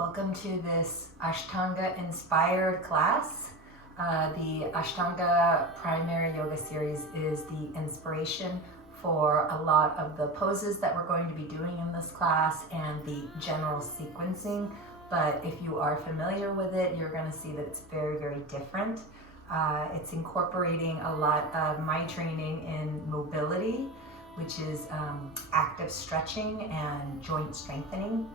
Welcome to this Ashtanga inspired class. The Ashtanga primary yoga series is the inspiration for a lot of the poses that we're going to be doing in this class and the general sequencing. But if you are familiar with it, you're going to see that it's very, very different. It's incorporating a lot of my training in mobility, which is active stretching and joint strengthening.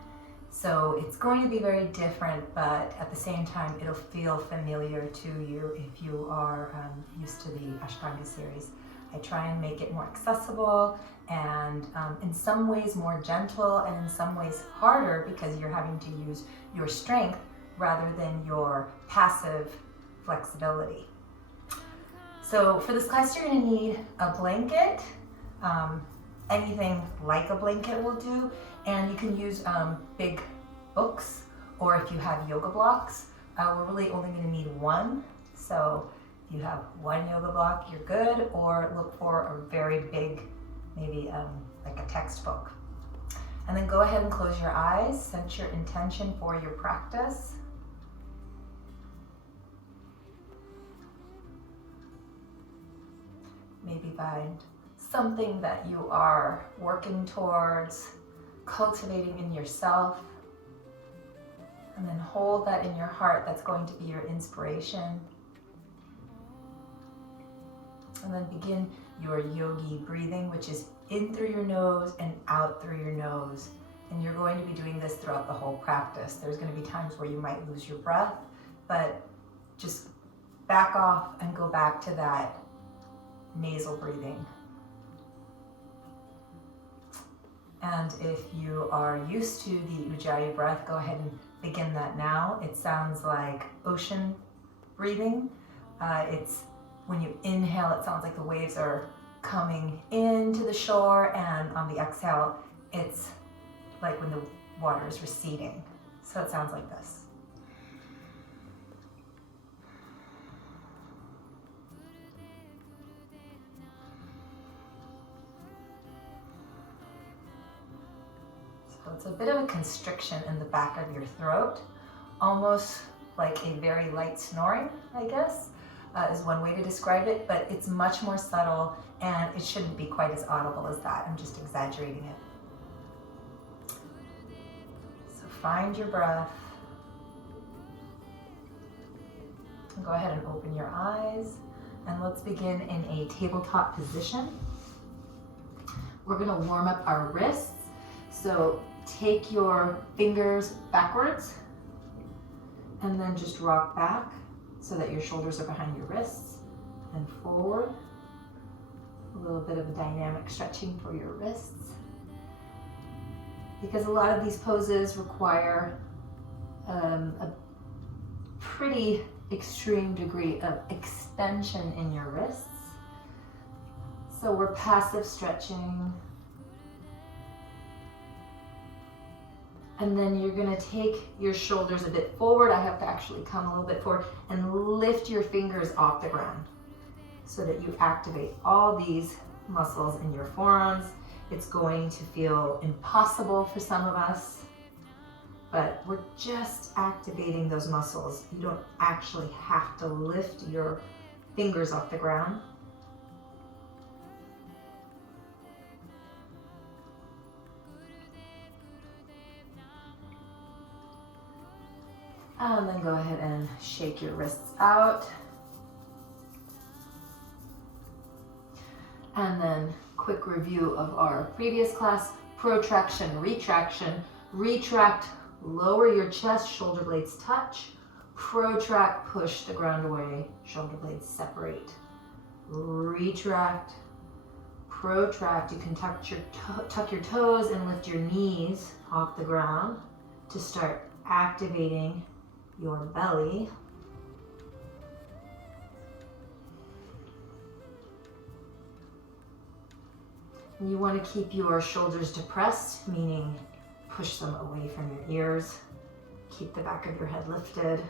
So it's going to be very different, but at the same time, it'll feel familiar to you if you are used to the Ashtanga series. I try and make it more accessible and in some ways more gentle and in some ways harder because you're having to use your strength rather than your passive flexibility. So for this class, you're going to need a blanket. Anything like a blanket will do, and you can use big books, or if you have yoga blocks, we're really only going to need one. So if you have one yoga block, you're good, or look for a very big, maybe like a textbook. And then go ahead and close your eyes, set your intention for your practice. Maybe find something that you are working towards, cultivating in yourself, and then hold that in your heart. That's going to be your inspiration. And then begin your yogi breathing, which is in through your nose and out through your nose. And you're going to be doing this throughout the whole practice. There's going to be times where you might lose your breath, but just back off and go back to that nasal breathing. And if you are used to the Ujjayi breath, go ahead and begin that now. It sounds like ocean breathing. It's when you inhale, it sounds like the waves are coming into the shore, and on the exhale, it's like when the water is receding. So it sounds like this. So it's a bit of a constriction in the back of your throat, almost like a very light snoring, I guess, is one way to describe it, but it's much more subtle and it shouldn't be quite as audible as that. I'm just exaggerating it. So find your breath. Go ahead and open your eyes, and let's begin in a tabletop position. We're going to warm up our wrists. So take your fingers backwards and then just rock back so that your shoulders are behind your wrists, and forward. A little bit of a dynamic stretching for your wrists, because a lot of these poses require a pretty extreme degree of extension in your wrists. So we're passive stretching. And then you're going to take your shoulders a bit forward. I have to actually come a little bit forward and lift your fingers off the ground so that you activate all these muscles in your forearms. It's going to feel impossible for some of us, but we're just activating those muscles. You don't actually have to lift your fingers off the ground. And then go ahead and shake your wrists out. And then quick review of our previous class: protraction, retraction. Retract, lower your chest, shoulder blades touch. Protract, push the ground away, shoulder blades separate. Retract, protract. You can tuck your toes and lift your knees off the ground to start activating your belly. And you want to keep your shoulders depressed, meaning push them away from your ears. Keep the back of your head lifted.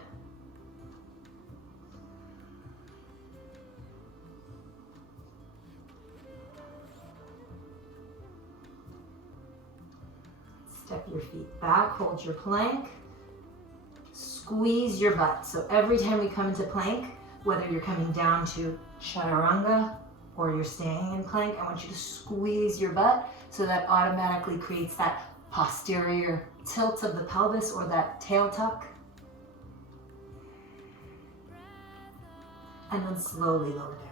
Step your feet back, hold your plank. squeeze your butt. So every time we come into plank, whether you're coming down to chaturanga or you're staying in plank, I want you to squeeze your butt so that automatically creates that posterior tilt of the pelvis or that tail tuck. And then slowly lower down.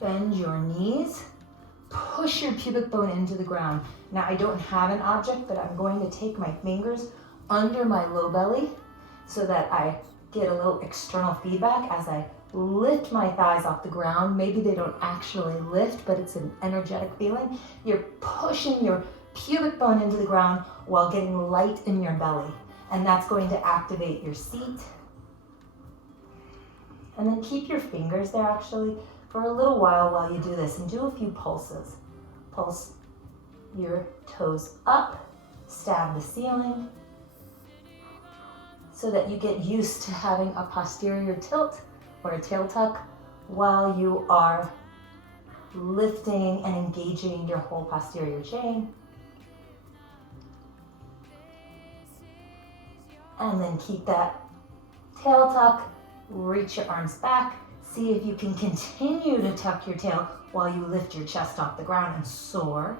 Bend your knees. Push your pubic bone into the ground. Now I don't have an object, but I'm going to take my fingers under my low belly so that I get a little external feedback as I lift my thighs off the ground. Maybe they don't actually lift, but it's an energetic feeling. You're pushing your pubic bone into the ground while getting light in your belly. And that's going to activate your seat. And then keep your fingers there actually for a little while you do this, and do a few pulses. Pulse your toes up, stab the ceiling, so that you get used to having a posterior tilt or a tail tuck while you are lifting and engaging your whole posterior chain. And then keep that tail tuck, reach your arms back. See if you can continue to tuck your tail while you lift your chest off the ground and soar.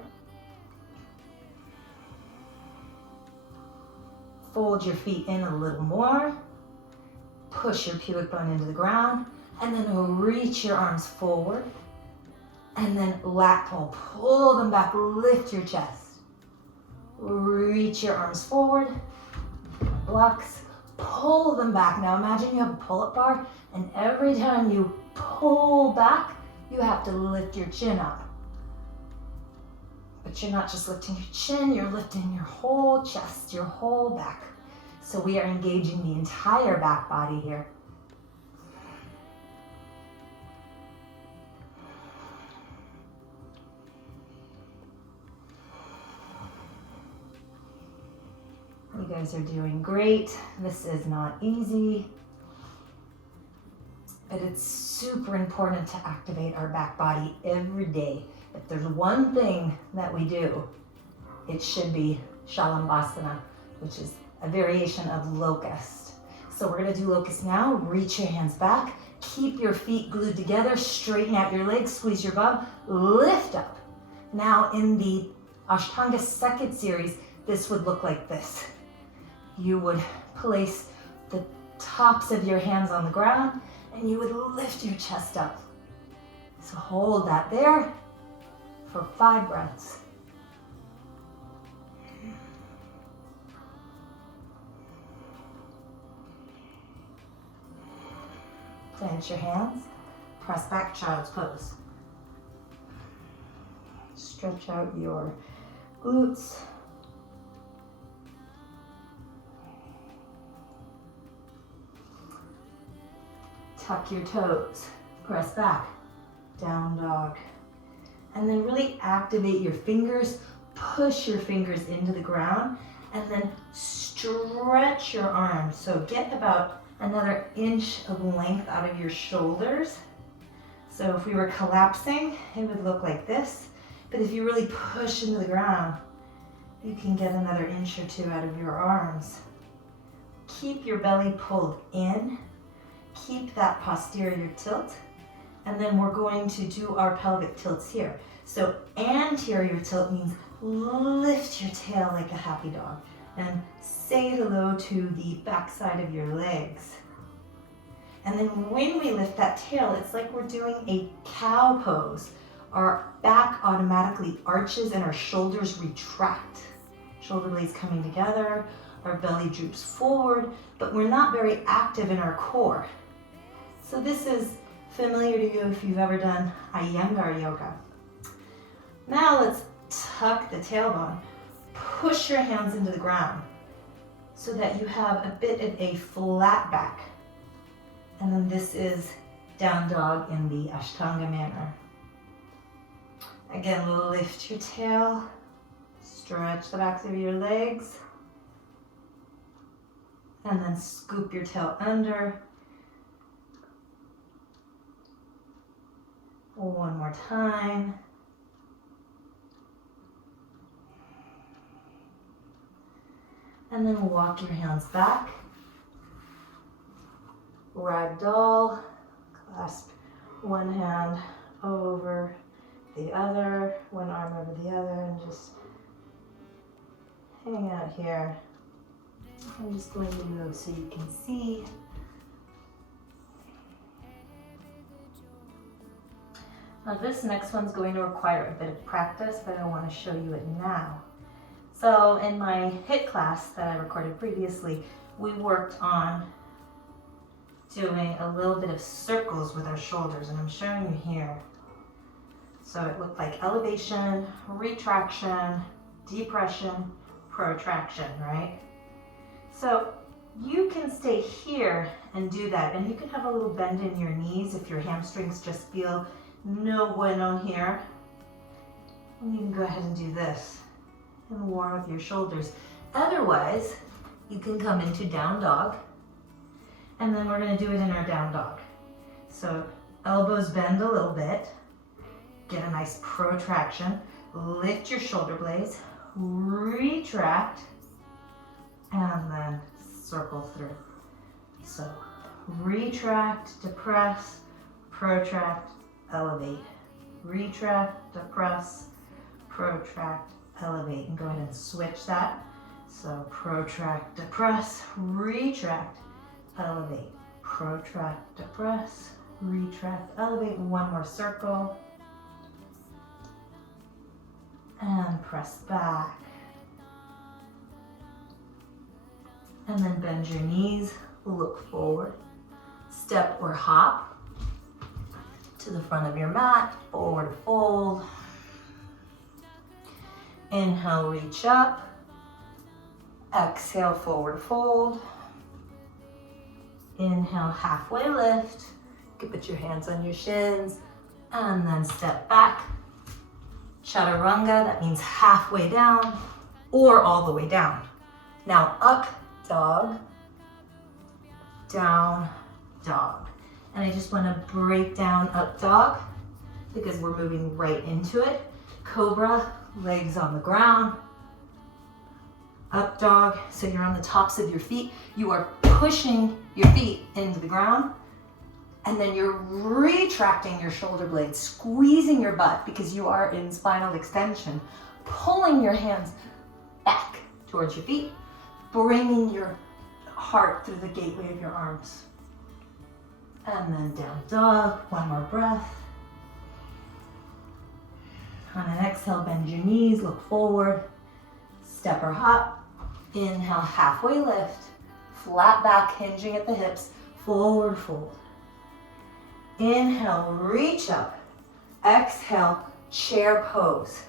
Fold your feet in a little more. Push your pubic bone into the ground. And then reach your arms forward. And then lat pull. Pull them back, lift your chest. Reach your arms forward. Blocks. Pull them back. Now imagine you have a pull-up bar, and every time you pull back, you have to lift your chin up. But you're not just lifting your chin, you're lifting your whole chest, your whole back. So we are engaging the entire back body here. You guys are doing great. This is not easy, but it's super important to activate our back body every day. If there's one thing that we do, it should be Shalambhasana, which is a variation of locust. So we're gonna do locust now. Reach your hands back, keep your feet glued together, straighten out your legs, squeeze your bum, lift up. Now in the Ashtanga second series, this would look like this. You would place the tops of your hands on the ground and you would lift your chest up. So hold that there for 5 breaths. Plant your hands, press back, child's pose. Stretch out your glutes. Tuck your toes, press back, down dog. And then really activate your fingers, push your fingers into the ground, and then stretch your arms. So get about another inch of length out of your shoulders. So if we were collapsing, it would look like this. But if you really push into the ground, you can get another inch or 2 out of your arms. Keep your belly pulled in. Keep that posterior tilt, and then we're going to do our pelvic tilts here. So anterior tilt means lift your tail like a happy dog and say hello to the backside of your legs. And then when we lift that tail, it's like we're doing a cow pose. Our back automatically arches and our shoulders retract. Shoulder blades coming together, our belly droops forward, but we're not very active in our core. So this is familiar to you if you've ever done Iyengar yoga. Now let's tuck the tailbone. Push your hands into the ground so that you have a bit of a flat back. And then this is down dog in the Ashtanga manner. Again, lift your tail, stretch the backs of your legs, and then scoop your tail under. One more time. And then walk your hands back. Ragdoll. Clasp one hand over the other, one arm over the other, and just hang out here. I'm just going to move so you can see. Now this next one's going to require a bit of practice, but I want to show you it now. So in my HIIT class that I recorded previously, we worked on doing a little bit of circles with our shoulders, and I'm showing you here. So it looked like elevation, retraction, depression, protraction, right? So you can stay here and do that, and you can have a little bend in your knees if your hamstrings just feel no bueno here. And you can go ahead and do this and warm up your shoulders. Otherwise, you can come into down dog, and then we're gonna do it in our down dog. So elbows bend a little bit, get a nice protraction, lift your shoulder blades, retract, and then circle through. So retract, depress, protract, elevate. Retract, depress, protract, elevate. And go ahead and switch that. So protract, depress, retract, elevate. Protract, depress, retract, elevate. One more circle. And press back. And then bend your knees, look forward. Step or hop to the front of your mat, forward fold. Inhale, reach up. Exhale, forward fold. Inhale, halfway lift. You can put your hands on your shins and then step back. Chaturanga, that means halfway down or all the way down. Now up dog, down dog. And I just want to break down up dog because we're moving right into it. Cobra, legs on the ground. Up dog, so you're on the tops of your feet. You are pushing your feet into the ground, and then you're retracting your shoulder blades, squeezing your butt because you are in spinal extension, pulling your hands back towards your feet, bringing your heart through the gateway of your arms. And then down dog, one more breath. On an exhale, bend your knees, look forward, step or hop. Inhale, halfway lift, flat back, hinging at the hips, forward fold. Inhale, reach up. Exhale, chair pose.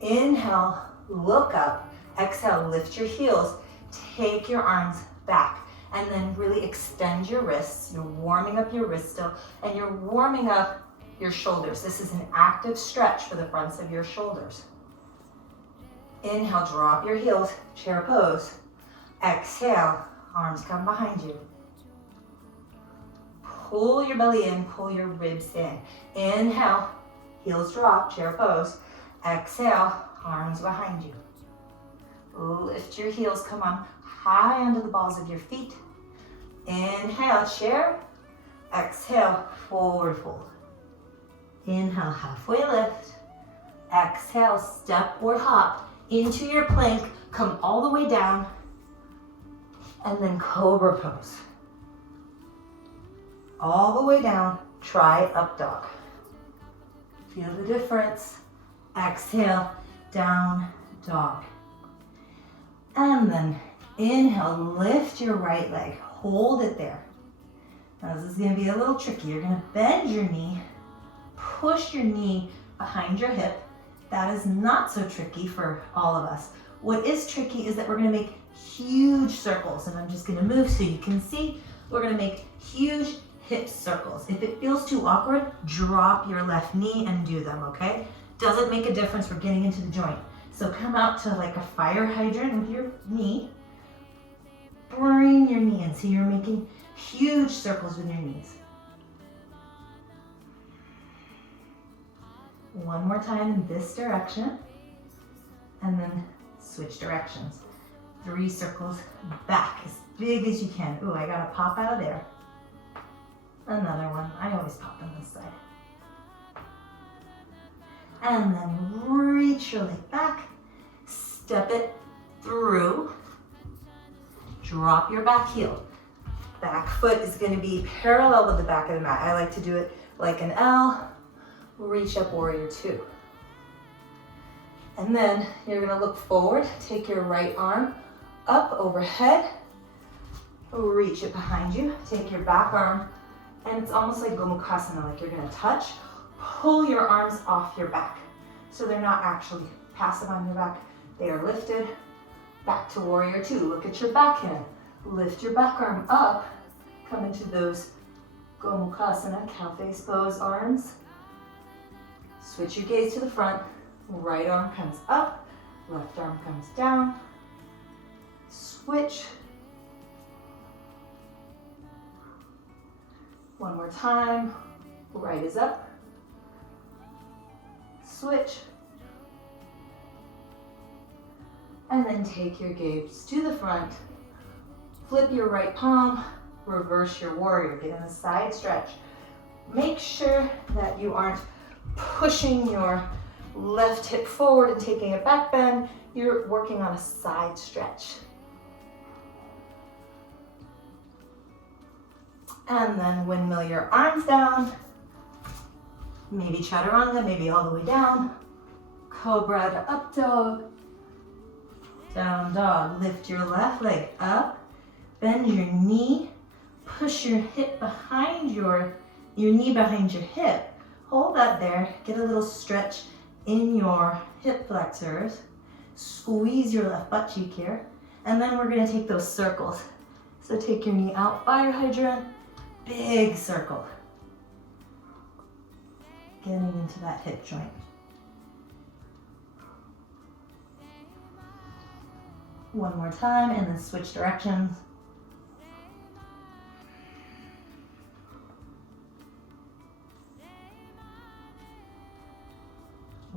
Inhale, look up. Exhale, lift your heels. Take your arms back and then really extend your wrists. You're warming up your wrists still, and you're warming up your shoulders. This is an active stretch for the fronts of your shoulders. Inhale, drop your heels, chair pose. Exhale, arms come behind you. Pull your belly in, pull your ribs in. Inhale, heels drop, chair pose. Exhale, arms behind you. Lift your heels, come on, high under the balls of your feet. Inhale, chair. Exhale, forward fold. Inhale, halfway lift. Exhale, step or hop into your plank. Come all the way down. And then cobra pose. All the way down, try up dog. Feel the difference. Exhale, down dog. And then inhale, lift your right leg, hold it there. Now this is gonna be a little tricky. You're gonna bend your knee, push your knee behind your hip. That is not so tricky for all of us. What is tricky is that we're gonna make huge circles, and I'm just gonna move so you can see. We're gonna make huge hip circles. If it feels too awkward, drop your left knee and do them, okay? Doesn't make a difference, we're getting into the joint. So come out to like a fire hydrant with your knee. Bring your knee in, so you're making huge circles with your knees. One more time in this direction, and then switch directions. 3 circles back, as big as you can. Ooh, I gotta pop out of there. Another one. I always pop on this side. And then reach your leg back, step it through, drop your back heel. Back foot is going to be parallel with the back of the mat. I like to do it like an L, reach up, warrior 2. And then you're going to look forward, take your right arm up overhead, reach it behind you, take your back arm, and it's almost like Gomukhasana, like you're going to touch, pull your arms off your back. So they're not actually passive on your back, they are lifted. Back to warrior 2, look at your backhand. Lift your back arm up, come into those Gomukhasana, cow face pose arms. Switch your gaze to the front, right arm comes up, left arm comes down. Switch. One more time, right is up. Switch. And then take your gaze to the front. Flip your right palm, reverse your warrior. Get in a side stretch. Make sure that you aren't pushing your left hip forward and taking a back bend. You're working on a side stretch. And then windmill your arms down. Maybe chaturanga, maybe all the way down. Cobra to up dog. Down dog. Lift your left leg up. Bend your knee, push your hip behind your knee behind your hip. Hold that there, get a little stretch in your hip flexors. Squeeze your left butt cheek here. And then we're gonna take those circles. So take your knee out, fire hydrant, big circle. Getting into that hip joint. One more time and then switch directions.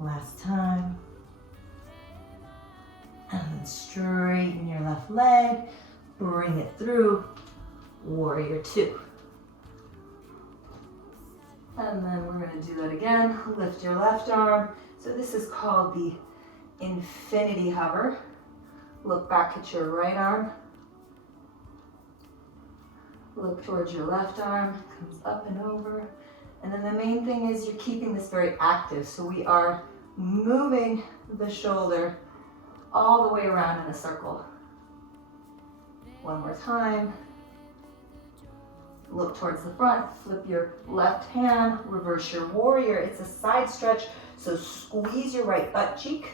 Last time. And then straighten your left leg, bring it through, warrior 2. And then we're going to do that again. Lift your left arm. So this is called the infinity hover. Look back at your right arm. Look towards your left arm, comes up and over. And then the main thing is you're keeping this very active. So we are moving the shoulder all the way around in a circle. One more time. Look towards the front, flip your left hand, reverse your warrior. It's a side stretch, so squeeze your right butt cheek.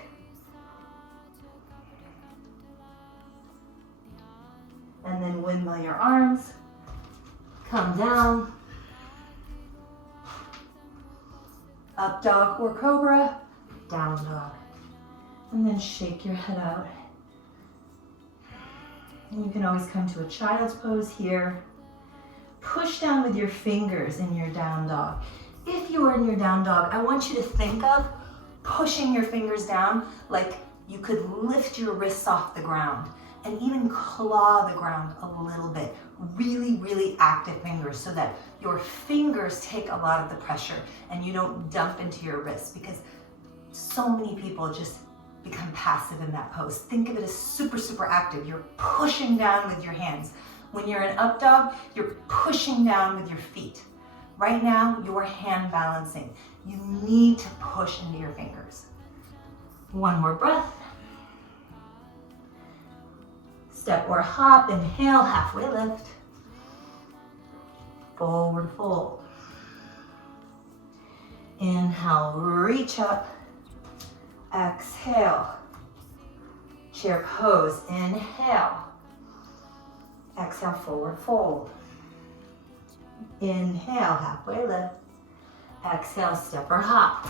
And then windmill your arms. Come down. Up dog or cobra, down dog. And then shake your head out. And you can always come to a child's pose here. Push down with your fingers in your down dog. If you are in your down dog, I want you to think of pushing your fingers down like you could lift your wrists off the ground and even claw the ground a little bit. Really, really active fingers so that your fingers take a lot of the pressure and you don't dump into your wrists, because so many people just become passive in that pose. Think of it as super, super active. You're pushing down with your hands. When you're in up dog, you're pushing down with your feet. Right now, you're hand balancing. You need to push into your fingers. One more breath. Step or hop, inhale, halfway lift. Forward fold. Inhale, reach up. Exhale. Chair pose, inhale. Exhale, forward fold. Inhale, halfway lift. Exhale, step or hop.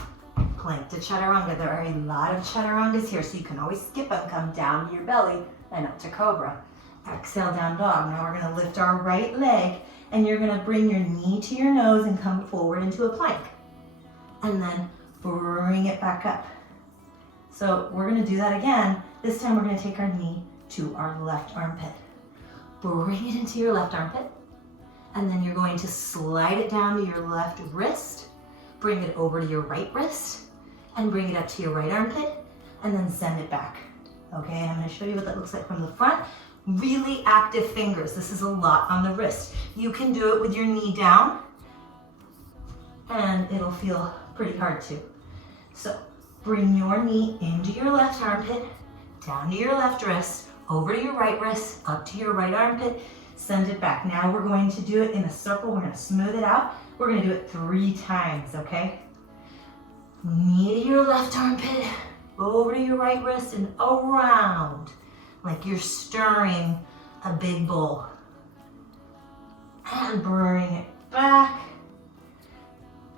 Plank to chaturanga. There are a lot of chaturangas here, so you can always skip them. Come down to your belly and up to cobra. Exhale, down dog. Now we're going to lift our right leg, and you're going to bring your knee to your nose and come forward into a plank. And then bring it back up. So we're going to do that again. This time we're going to take our knee to our left armpit. Bring it into your left armpit, and then you're going to slide it down to your left wrist, bring it over to your right wrist, and bring it up to your right armpit, and then send it back. Okay, and I'm gonna show you what that looks like from the front. Really active fingers. This is a lot on the wrist. You can do it with your knee down, and it'll feel pretty hard too. So bring your knee into your left armpit, down to your left wrist, over to your right wrist, up to your right armpit, send it back. Now we're going to do it in a circle. We're gonna smooth it out. We're gonna do it 3 times, okay? Knee to your left armpit, over to your right wrist, and around, like you're stirring a big bowl. And bring it back.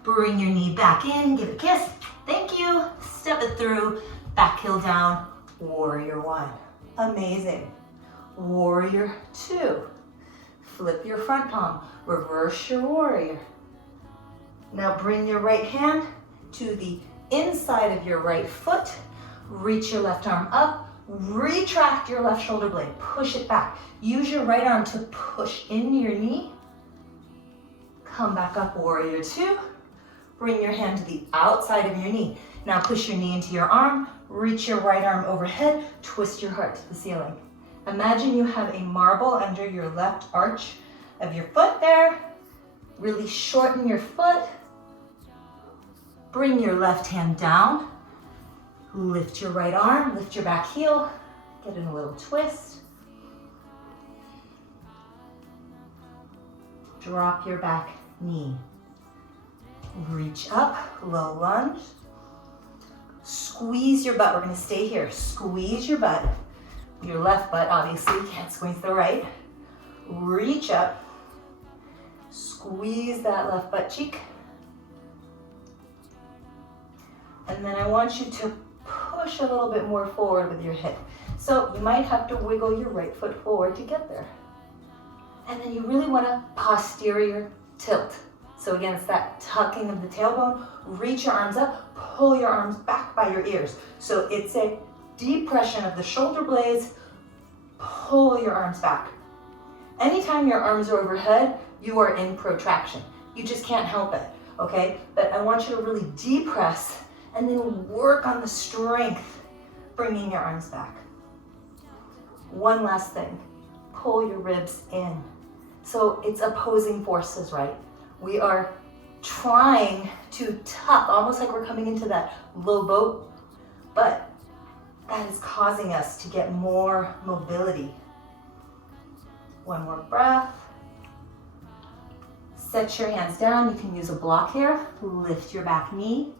Bring your knee back in, give it a kiss. Thank you. Step it through, back heel down, warrior 1. Amazing. Warrior 2. Flip your front palm, reverse your warrior. Now bring your right hand to the inside of your right foot. Reach your left arm up, retract your left shoulder blade, push it back. Use your right arm to push into your knee. Come back up, warrior 2. Bring your hand to the outside of your knee. Now push your knee into your arm, reach your right arm overhead, twist your heart to the ceiling. Imagine you have a marble under your left arch of your foot there. Really shorten your foot. Bring your left hand down. Lift your right arm, lift your back heel. Get in a little twist. Drop your back knee. Reach up, low lunge. Squeeze your butt. We're going to stay here. Squeeze your butt. Your left butt, obviously, can't squeeze the right. Reach up. Squeeze that left butt cheek. And then I want you to push a little bit more forward with your hip. So you might have to wiggle your right foot forward to get there. And then you really want to posterior tilt. So again, it's that tucking of the tailbone. Reach your arms up, pull your arms back by your ears. So it's a depression of the shoulder blades, pull your arms back. Anytime your arms are overhead, you are in protraction. You just can't help it, okay? But I want you to really depress and then work on the strength, bringing your arms back. One last thing, pull your ribs in. So it's opposing forces, right? We are trying to tuck, almost like we're coming into that low boat, but that is causing us to get more mobility. One more breath. Set your hands down. You can use a block here. Lift your back knee.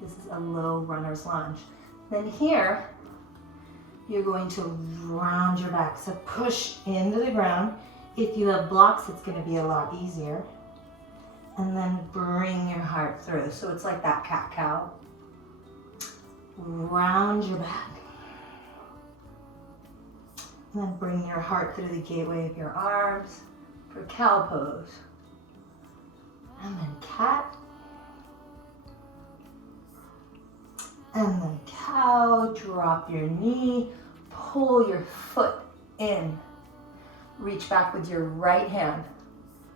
This is a low runner's lunge. Then here, you're going to round your back. So push into the ground. If you have blocks, it's going to be a lot easier. And then bring your heart through. So it's like that cat-cow. Round your back. And then bring your heart through the gateway of your arms for cow pose. And then cat. And then cow. Drop your knee. Pull your foot in. Reach back with your right hand.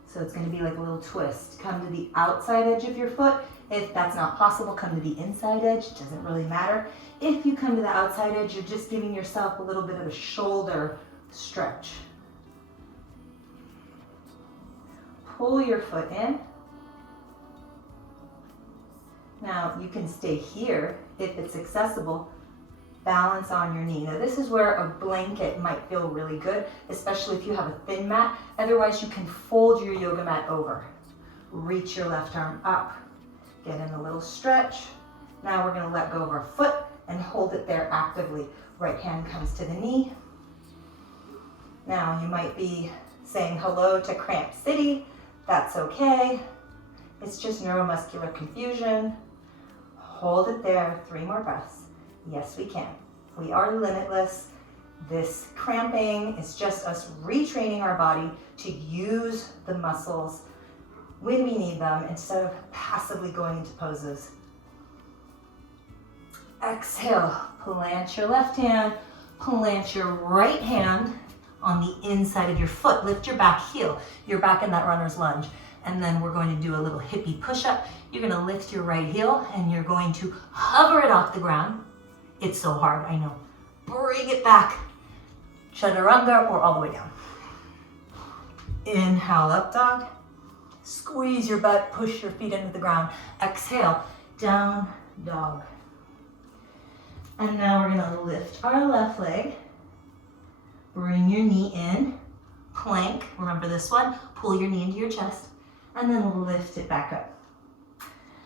So it's going to be like a little twist. Come to the outside edge of your foot. If that's not possible, come to the inside edge. It doesn't really matter. If you come to the outside edge, you're just giving yourself a little bit of a shoulder stretch. Pull your foot in. Now you can stay here if it's accessible. Balance on your knee. Now this is where a blanket might feel really good, especially if you have a thin mat. Otherwise you can fold your yoga mat over. Reach your left arm up. Get in a little stretch. Now we're going to let go of our foot and hold it there actively. Right hand comes to the knee. Now you might be saying hello to Cramp City. That's okay. It's just neuromuscular confusion. Hold it there. 3 more breaths. Yes, we can. We are limitless. This cramping is just us retraining our body to use the muscles when we need them instead of passively going into poses. Exhale, plant your left hand, plant your right hand on the inside of your foot. Lift your back heel. You're back in that runner's lunge. And then we're going to do a little hippie push-up. You're gonna lift your right heel and you're going to hover it off the ground. It's so hard, I know. Bring it back, chaturanga, or all the way down. Inhale, up dog. Squeeze your butt, push your feet into the ground. Exhale, down dog. And now we're gonna lift our left leg. Bring your knee in, plank, remember this one, pull your knee into your chest, and then lift it back up.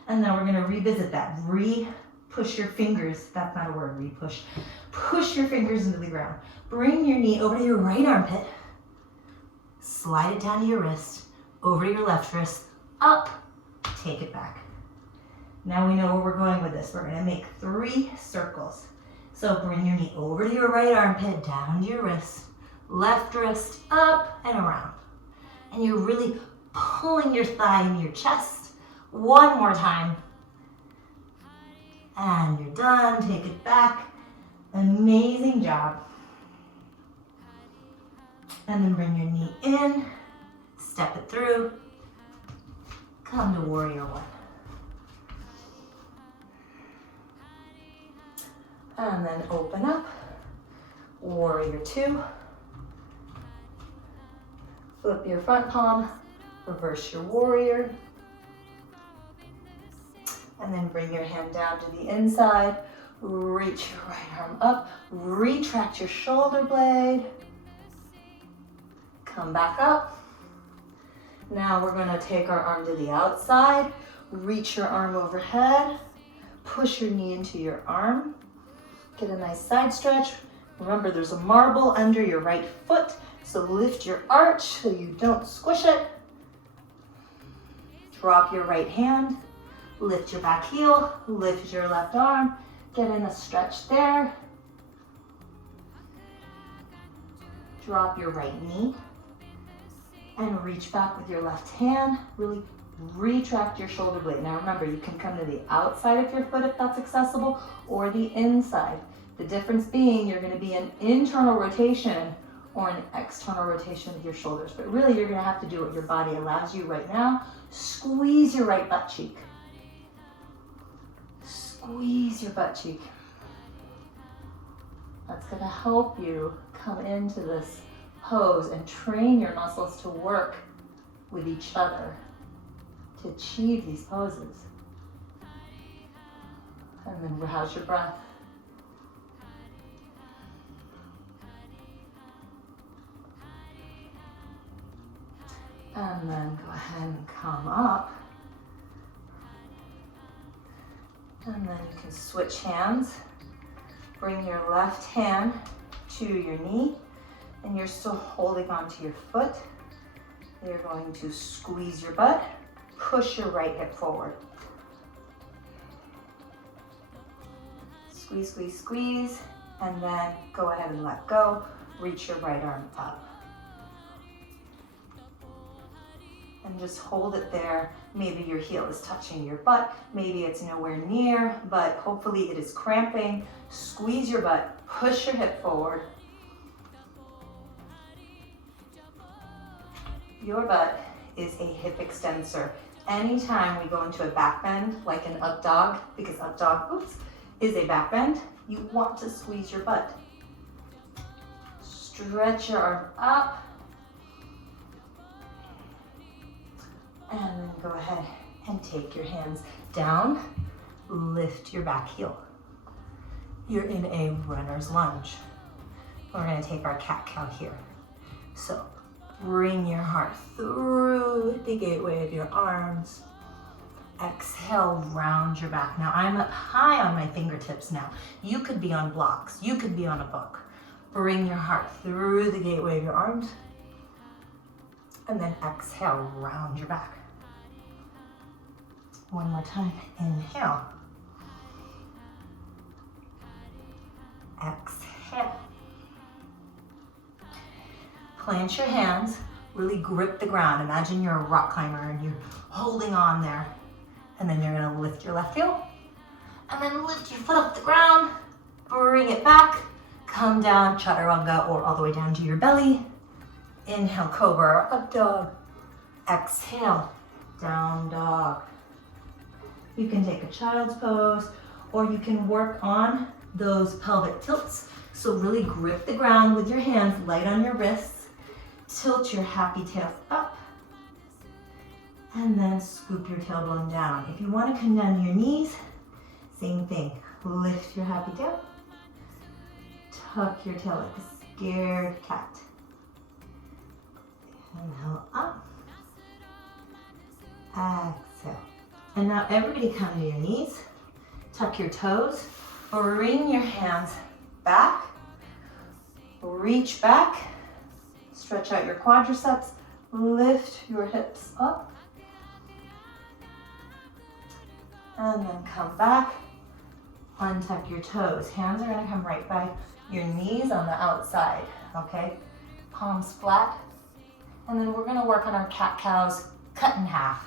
And then we're gonna revisit that. Push your fingers, that's not a word, re-push. Push your fingers into the ground. Bring your knee over to your right armpit. Slide it down to your wrist, over to your left wrist, up, take it back. Now we know where we're going with this. We're gonna make 3 circles. So bring your knee over to your right armpit, down to your wrist, left wrist, up and around. And you're really pulling your thigh into your chest. One more time. And you're done, take it back. Amazing job. And then bring your knee in, step it through, come to warrior one. And then open up, warrior two. Flip your front palm, reverse your warrior. And then bring your hand down to the inside, reach your right arm up, retract your shoulder blade. Come back up. Now we're gonna take our arm to the outside, reach your arm overhead, push your knee into your arm, get a nice side stretch. Remember, there's a marble under your right foot, so lift your arch so you don't squish it. Drop your right hand, lift your back heel, lift your left arm, get in a stretch there. Drop your right knee and reach back with your left hand. Really retract your shoulder blade. Now remember, you can come to the outside of your foot if that's accessible, or the inside. The difference being you're gonna be an internal rotation or an external rotation with your shoulders. But really, you're gonna have to do what your body allows you right now. Squeeze your right butt cheek. Squeeze your butt cheek. That's gonna help you come into this pose and train your muscles to work with each other to achieve these poses. And then how's your breath? And then go ahead and come up. And then you can switch hands. Bring your left hand to your knee, and you're still holding onto your foot. You're going to squeeze your butt, push your right hip forward. Squeeze, squeeze, squeeze, and then go ahead and let go. Reach your right arm up. And just hold it there. Maybe your heel is touching your butt. Maybe it's nowhere near, but hopefully it is cramping. Squeeze your butt, push your hip forward. Your butt is a hip extensor. Anytime we go into a back bend, like an up dog, because up dog, is a back bend, you want to squeeze your butt. Stretch your arm up. And then go ahead and take your hands down, lift your back heel. You're in a runner's lunge. We're gonna take our cat-cow here. So bring your heart through the gateway of your arms. Exhale, round your back. Now I'm up high on my fingertips now. You could be on blocks, you could be on a book. Bring your heart through the gateway of your arms. And then exhale, round your back. One more time, inhale. Exhale. Plant your hands, really grip the ground. Imagine you're a rock climber and you're holding on there. And then you're gonna lift your left heel And then lift your foot off the ground, bring it back, come down, chaturanga, or all the way down to your belly. Inhale, cobra, up dog. Exhale, down dog. You can take a child's pose, or you can work on those pelvic tilts. So really grip the ground with your hands, light on your wrists. Tilt your happy tail up. And then scoop your tailbone down. If you want to come down to your knees, same thing. Lift your happy tail. Tuck your tail like a scared cat. Inhale up. Exhale. And now everybody come to your knees. Tuck your toes. Bring your hands back. Reach back. Stretch out your quadriceps. Lift your hips up. And then come back. Untuck your toes. Hands are going to come right by your knees on the outside. Okay? Palms flat. And then we're going to work on our cat-cows cut in half.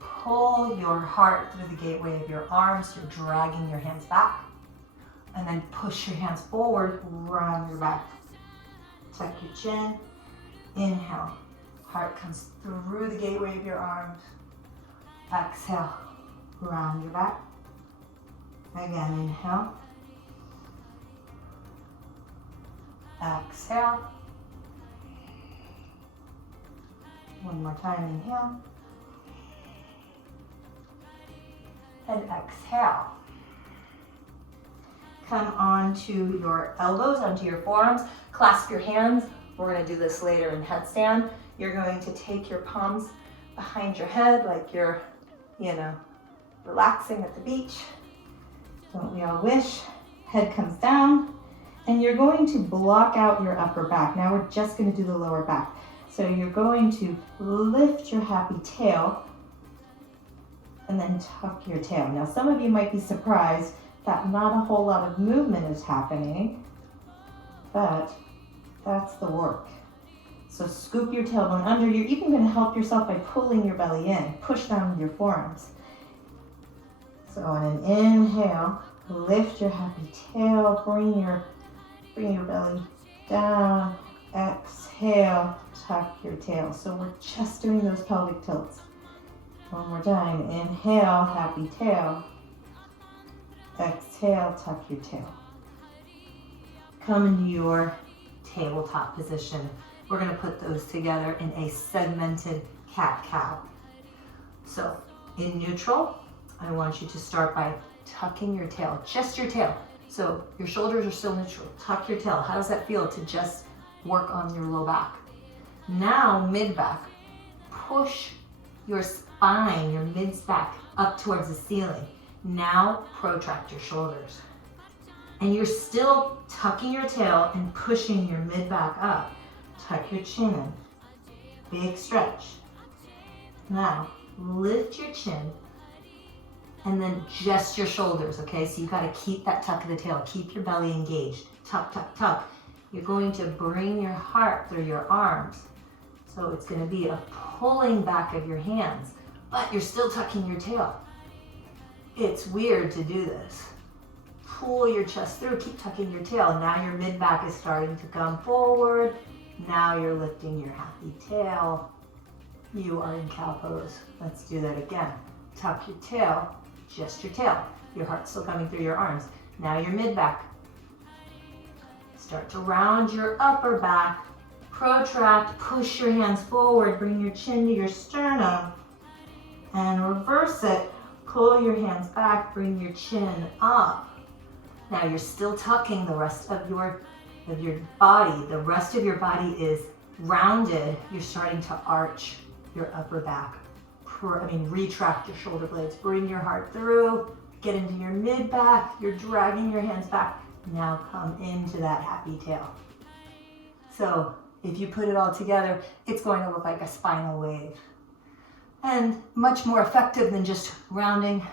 Pull your heart through the gateway of your arms. You're dragging your hands back. And then push your hands forward, round your back. Tuck your chin. Inhale. Heart comes through the gateway of your arms. Exhale. Round your back. Again, inhale. Exhale. One more time, inhale. And exhale. Come onto your elbows, onto your forearms. Clasp your hands. We're going to do this later in headstand. You're going to take your palms behind your head like you're, relaxing at the beach. Don't we all wish? Head comes down. And you're going to block out your upper back. Now we're just going to do the lower back. So you're going to lift your happy tail and then tuck your tail. Now some of you might be surprised that not a whole lot of movement is happening, but that's the work. So scoop your tailbone under. You're even going to help yourself by pulling your belly in. Push down with your forearms. So on an inhale, lift your happy tail, bring your belly down. Exhale, tuck your tail. So we're just doing those pelvic tilts. One more time. Inhale, happy tail. Exhale, tuck your tail. Come into your tabletop position. We're going to put those together in a segmented cat-cow. So in neutral, I want you to start by tucking your tail, just your tail. So your shoulders are still neutral. Tuck your tail. How does that feel to just work on your low back? Now mid-back, push your spine, your mid-back up towards the ceiling. Now protract your shoulders. And you're still tucking your tail and pushing your mid-back up. Tuck your chin in. Big stretch. Now lift your chin and then just your shoulders, okay? So you gotta keep that tuck of the tail. Keep your belly engaged. Tuck, tuck, tuck. You're going to bring your heart through your arms. So it's gonna be a pulling back of your hands, but you're still tucking your tail. It's weird to do this. Pull your chest through, keep tucking your tail. Now your mid-back is starting to come forward. Now you're lifting your happy tail. You are in cow pose. Let's do that again. Tuck your tail, just your tail. Your heart's still coming through your arms. Now your mid-back. Start to round your upper back. Protract, push your hands forward, bring your chin to your sternum. And reverse it. Pull your hands back, bring your chin up. Now you're still tucking the rest of your body. The rest of your body is rounded. You're starting to arch your upper back. Retract your shoulder blades. Bring your heart through. Get into your mid-back. You're dragging your hands back. Now come into that happy tail. So if you put it all together, it's going to look like a spinal wave. And much more effective than just rounding,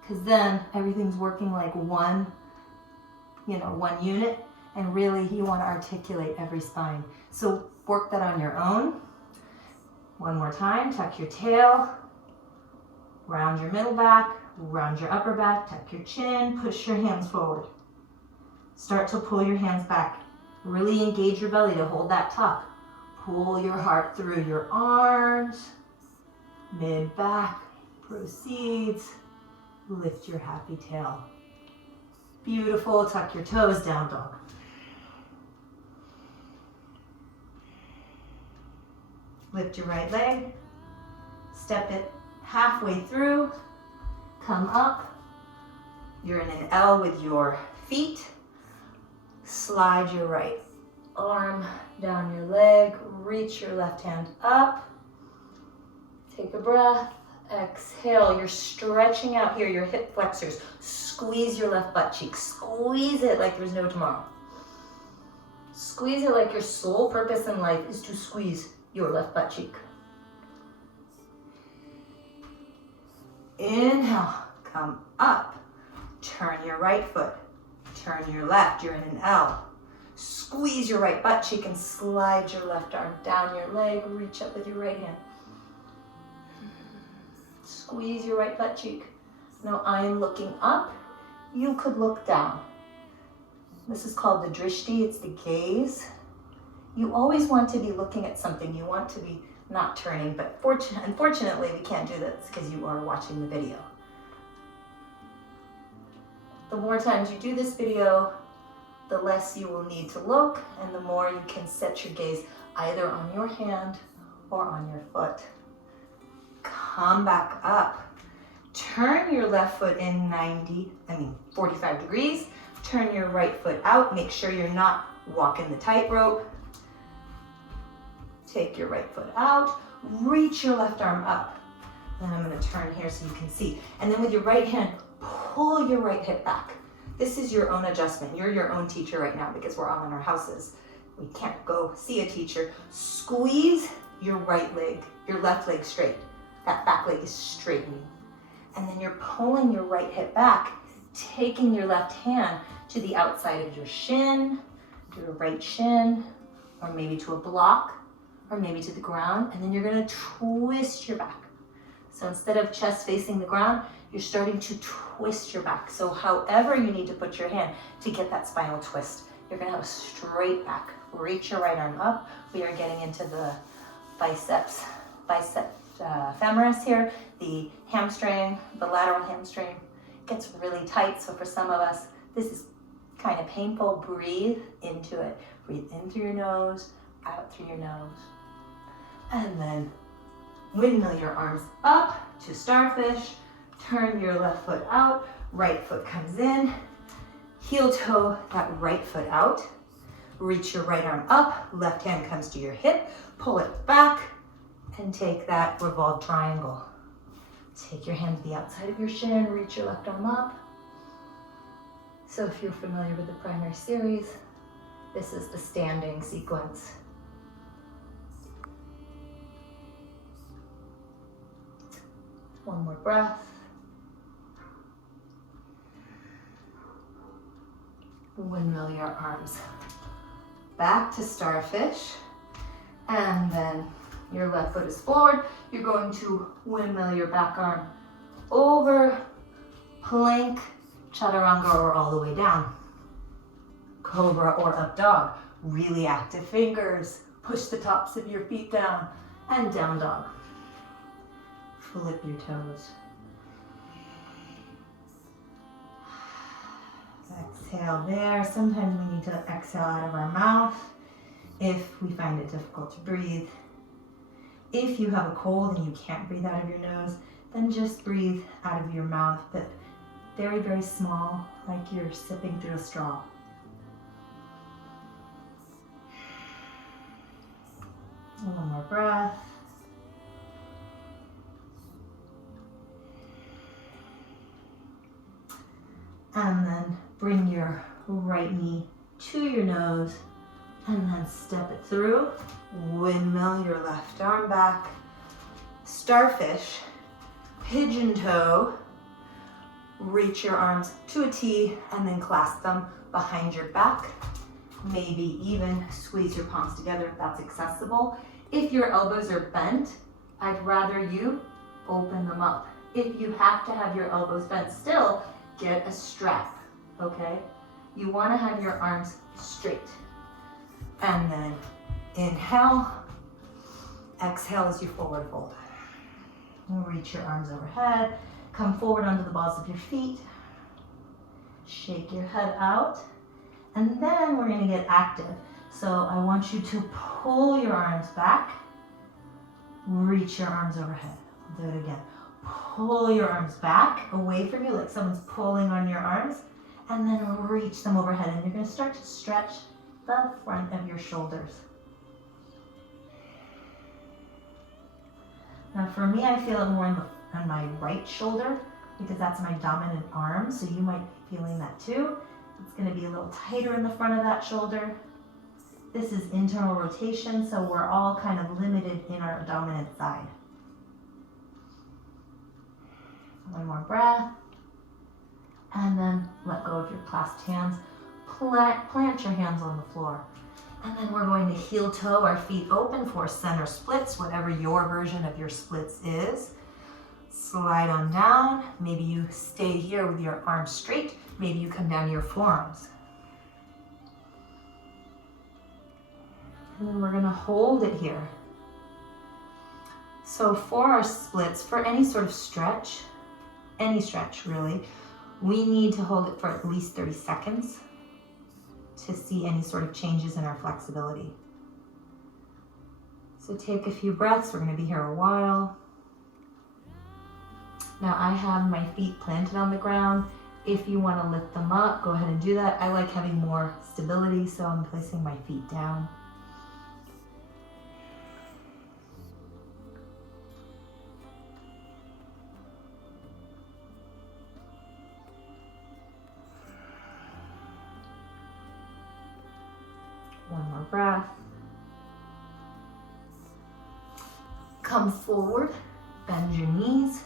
because then everything's working like one unit, and really you want to articulate every spine. So work that on your own. One more time, tuck your tail, Round your middle back, round your upper back, tuck your chin, push your hands forward. Start to pull your hands back. Really engage your belly to hold that tuck. Pull your heart through your arms, mid back, proceeds. Lift your happy tail. Beautiful, tuck your toes, down dog. Lift your right leg, step it halfway through, come up. You're in an L with your feet. Slide your right arm down your leg, reach your left hand up. Take a breath, exhale. You're stretching out here, your hip flexors. Squeeze your left butt cheek. Squeeze it like there's no tomorrow. Squeeze it like your sole purpose in life is to squeeze your left butt cheek. Inhale, come up. Turn your right foot. Turn your left, you're in an L. Squeeze your right butt cheek and slide your left arm down your leg. Reach up with your right hand. Squeeze your right butt cheek. Now I am looking up. You could look down. This is called the drishti, it's the gaze. You always want to be looking at something. You want to be not turning, but unfortunately we can't do this because you are watching the video. The more times you do this video, the less you will need to look and the more you can set your gaze either on your hand or on your foot. Come back up. Turn your left foot in 45 degrees. Turn your right foot out. Make sure you're not walking the tightrope. Take your right foot out. Reach your left arm up. Then I'm going to turn here so you can see. And then with your right hand, pull your right hip back. This is your own adjustment. You're your own teacher right now because we're all in our houses. We can't go see a teacher. Squeeze your right leg, your left leg straight. That back leg is straightening. And then you're pulling your right hip back, taking your left hand to the outside of your shin, your right shin, or maybe to a block, or maybe to the ground. And then you're gonna twist your back. So instead of chest facing the ground, you're starting to twist your back. So however you need to put your hand to get that spinal twist, you're gonna have a straight back. Reach your right arm up. We are getting into the bicep femoris here, the hamstring, the lateral hamstring. It gets really tight, so for some of us, this is kind of painful. Breathe into it. Breathe in through your nose, out through your nose. And then windmill your arms up to starfish. Turn your left foot out, right foot comes in. Heel toe that right foot out. Reach your right arm up, left hand comes to your hip, pull it back, and take that revolved triangle. Take your hand to the outside of your shin, reach your left arm up. So if you're familiar with the primary series, this is the standing sequence. One more breath. Windmill your arms back to starfish, and then your left foot is forward. You're going to windmill your back arm over, plank, chaturanga, or all the way down. Cobra or up dog. Really active fingers. Push the tops of your feet down, and down dog. Flip your toes. Exhale there. Sometimes we need to exhale out of our mouth if we find it difficult to breathe. If you have a cold and you can't breathe out of your nose, then just breathe out of your mouth, but very, very small, like you're sipping through a straw. One more breath. And then bring your right knee to your nose and then step it through. Windmill your left arm back. Starfish, pigeon toe. Reach your arms to a T and then clasp them behind your back. Maybe even squeeze your palms together if that's accessible. If your elbows are bent, I'd rather you open them up. If you have to have your elbows bent still, get a strap, okay? You want to have your arms straight. And then inhale, exhale as you forward fold. Reach your arms overhead, come forward onto the balls of your feet, shake your head out, and then we're going to get active. So I want you to pull your arms back, reach your arms overhead. I'll do it again. Pull your arms back away from you like someone's pulling on your arms, and then reach them overhead. And you're going to start to stretch the front of your shoulders. Now for me, I feel it more on my right shoulder because that's my dominant arm, so you might be feeling that too. It's going to be a little tighter in the front of that shoulder. This is internal rotation, so we're all kind of limited in our dominant side. One more breath. And then let go of your clasped hands. Plant your hands on the floor. And then we're going to heel toe our feet open for center splits, whatever your version of your splits is. Slide on down. Maybe you stay here with your arms straight. Maybe you come down to your forearms. And then we're going to hold it here. So for our splits, for any sort of stretch, any stretch really, we need to hold it for at least 30 seconds to see any sort of changes in our flexibility. So take a few breaths. We're going to be here a while. Now I have my feet planted on the ground. If you want to lift them up, go ahead and do that. I like having more stability, so I'm placing my feet down. One more breath. Come forward, bend your knees.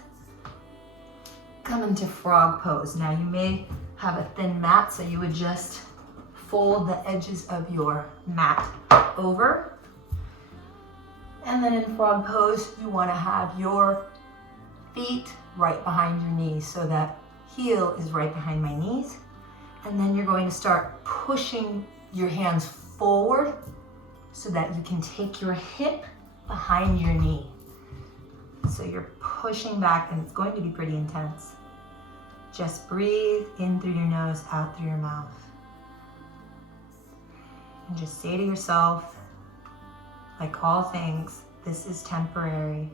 Come into frog pose. Now you may have a thin mat, so you would just fold the edges of your mat over. And then in frog pose, you want to have your feet right behind your knees, so that heel is right behind my knees. And then you're going to start pushing your hands forward so that you can take your hip behind your knee. So you're pushing back, and it's going to be pretty intense. Just breathe in through your nose, out through your mouth. And just say to yourself, like all things, this is temporary,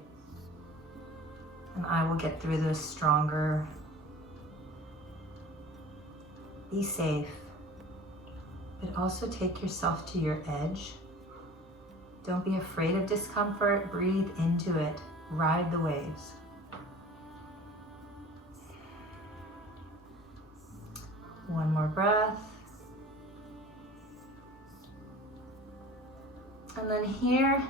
and I will get through this stronger. Be safe, but also take yourself to your edge. Don't be afraid of discomfort. Breathe into it. Ride the waves. One more breath. And then here,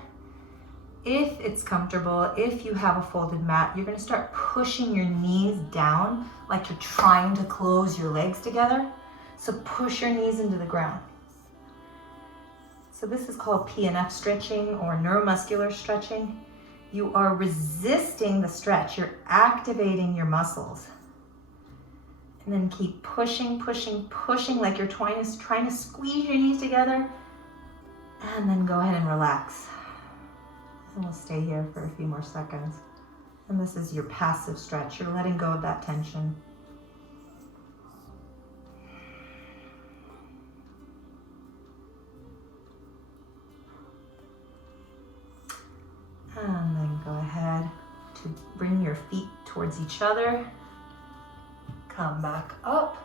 if it's comfortable, if you have a folded mat, you're going to start pushing your knees down like you're trying to close your legs together. So push your knees into the ground. So this is called PNF stretching or neuromuscular stretching. You are resisting the stretch. You're activating your muscles. And then keep pushing, pushing, pushing like you're trying to squeeze your knees together. And then go ahead and relax. And we'll stay here for a few more seconds. And this is your passive stretch. You're letting go of that tension. And then go ahead to bring your feet towards each other. Come back up.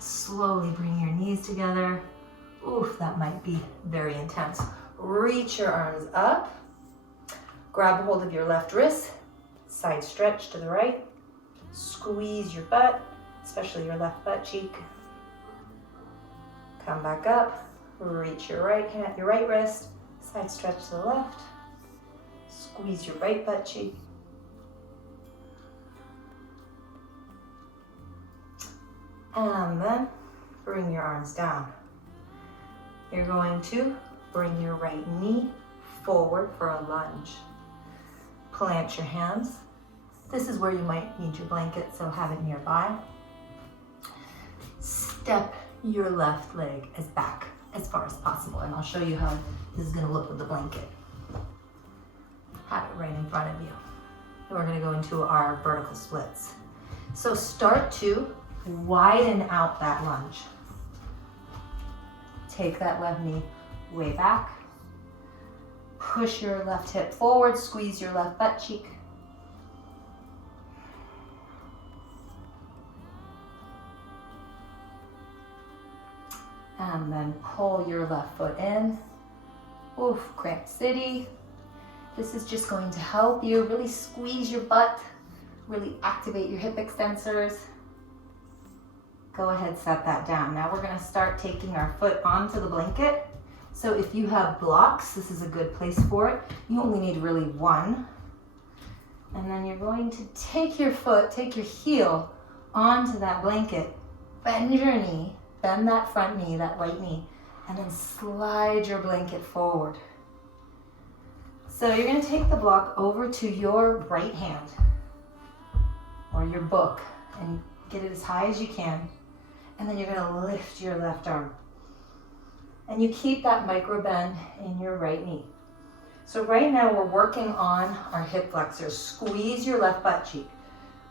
Slowly bring your knees together. Oof, that might be very intense. Reach your arms up. Grab hold of your left wrist. Side stretch to the right. Squeeze your butt, especially your left butt cheek. Come back up. Reach your right hand, your right wrist. Side stretch to the left. Squeeze your right butt cheek. And then bring your arms down. You're going to bring your right knee forward for a lunge. Plant your hands. This is where you might need your blanket, so have it nearby. Step your left leg as back as far as possible, and I'll show you how this is gonna look with the blanket. Have it right in front of you. And we're gonna go into our vertical splits. So start to widen out that lunge. Take that left knee way back. Push your left hip forward, squeeze your left butt cheek. And then pull your left foot in. Oof, cramp city. This is just going to help you really squeeze your butt, really activate your hip extensors. Go ahead, set that down. Now we're gonna start taking our foot onto the blanket. So if you have blocks, this is a good place for it. You only need really one. And then you're going to take your foot, take your heel onto that blanket, bend your knee, bend that front knee, that right knee, and then slide your blanket forward. So you're gonna take the block over to your right hand or your book and get it as high as you can. And then you're gonna lift your left arm. And you keep that micro bend in your right knee. So right now we're working on our hip flexors. Squeeze your left butt cheek.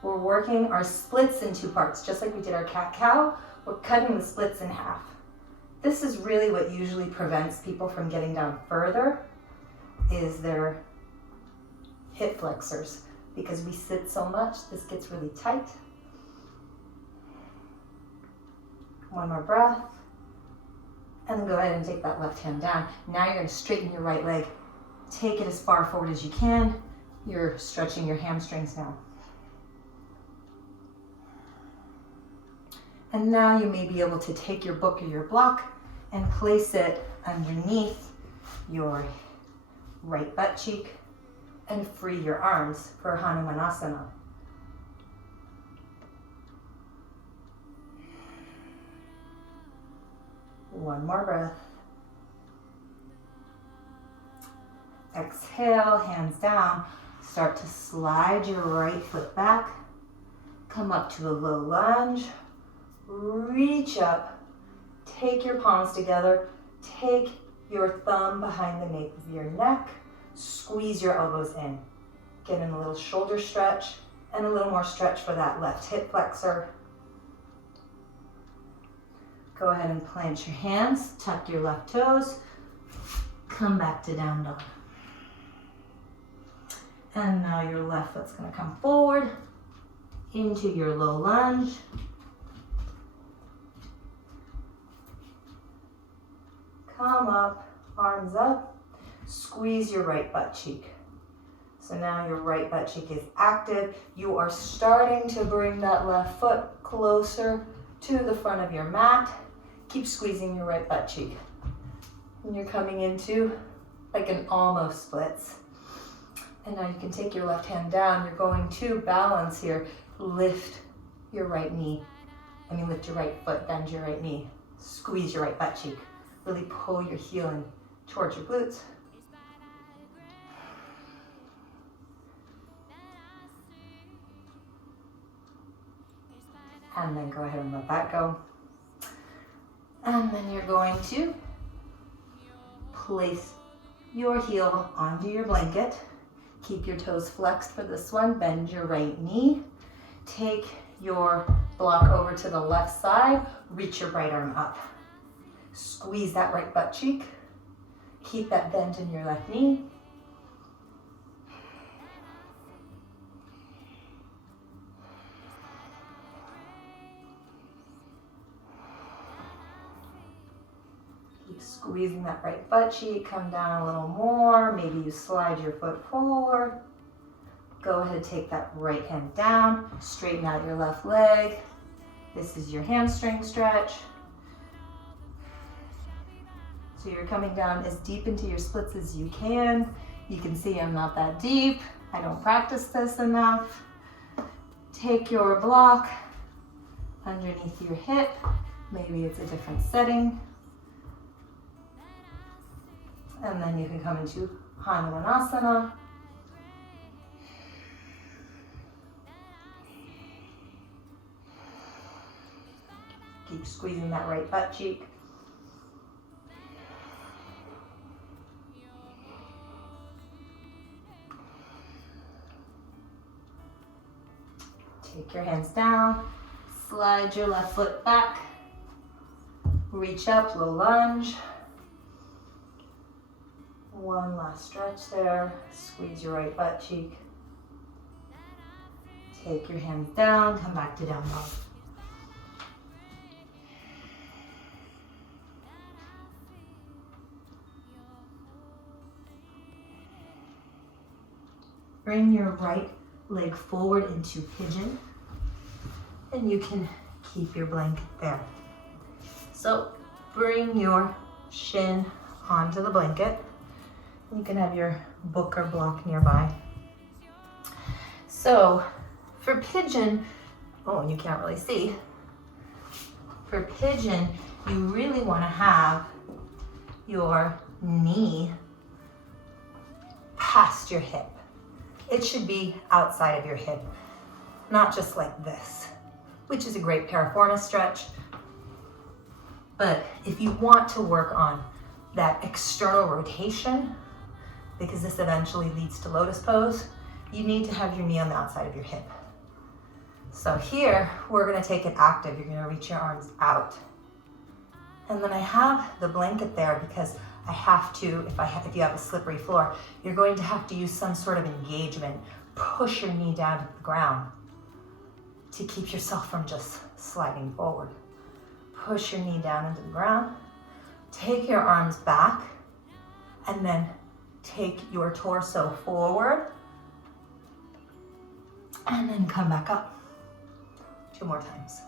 We're working our splits in two parts, just like we did our cat-cow. We're cutting the splits in half. This is really what usually prevents people from getting down further, is their hip flexors. Because we sit so much, this gets really tight. One more breath. And then go ahead and take that left hand down. Now you're gonna straighten your right leg. Take it as far forward as you can. You're stretching your hamstrings now. And now you may be able to take your book or your block and place it underneath your right butt cheek and free your arms for Hanumanasana. One more breath. Exhale, hands down. Start to slide your right foot back. Come up to a low lunge. Reach up. Take your palms together. Take your thumb behind the nape of your neck. Squeeze your elbows in. Get in a little shoulder stretch and a little more stretch for that left hip flexor. Go ahead and plant your hands, tuck your left toes, come back to down dog. And now your left foot's gonna come forward into your low lunge. Come up, arms up, squeeze your right butt cheek. So now your right butt cheek is active. You are starting to bring that left foot closer to the front of your mat. Keep squeezing your right butt cheek. And you're coming into like an almost splits. And now you can take your left hand down. You're going to balance here. Lift your right knee. Lift your right foot, bend your right knee. Squeeze your right butt cheek. Really pull your heel in towards your glutes. And then go ahead and let that go. And then you're going to place your heel onto your blanket. Keep your toes flexed for this one. Bend your right knee. Take your block over to the left side. Reach your right arm up. Squeeze that right butt cheek. Keep that bend in your left knee. Keep squeezing that right butt cheek. Come down a little more. Maybe you slide your foot forward. Go ahead, take that right hand down. Straighten out your left leg. This is your hamstring stretch. So you're coming down as deep into your splits as you can. You can see I'm not that deep. I don't practice this enough. Take your block underneath your hip. Maybe it's a different setting. And then you can come into Hanumanasana. Keep squeezing that right butt cheek. Take your hands down, slide your left foot back, reach up, low lunge. One last stretch there, squeeze your right butt cheek. Take your hands down, come back to down dog. Bring your right leg forward into pigeon, and you can keep your blanket there. So bring your shin onto the blanket. You can have your book or block nearby. So for pigeon, oh, you can't really see. For pigeon, you really want to have your knee past your hip. It should be outside of your hip, not just like this, which is a great piriformis stretch. But if you want to work on that external rotation, because this eventually leads to lotus pose, you need to have your knee on the outside of your hip. So here, we're gonna take it active. You're gonna reach your arms out. And then I have the blanket there because I have to, if you have a slippery floor, you're going to have to use some sort of engagement. Push your knee down to the ground to keep yourself from just sliding forward. Push your knee down into the ground. Take your arms back and then take your torso forward and then come back up. 2 more times.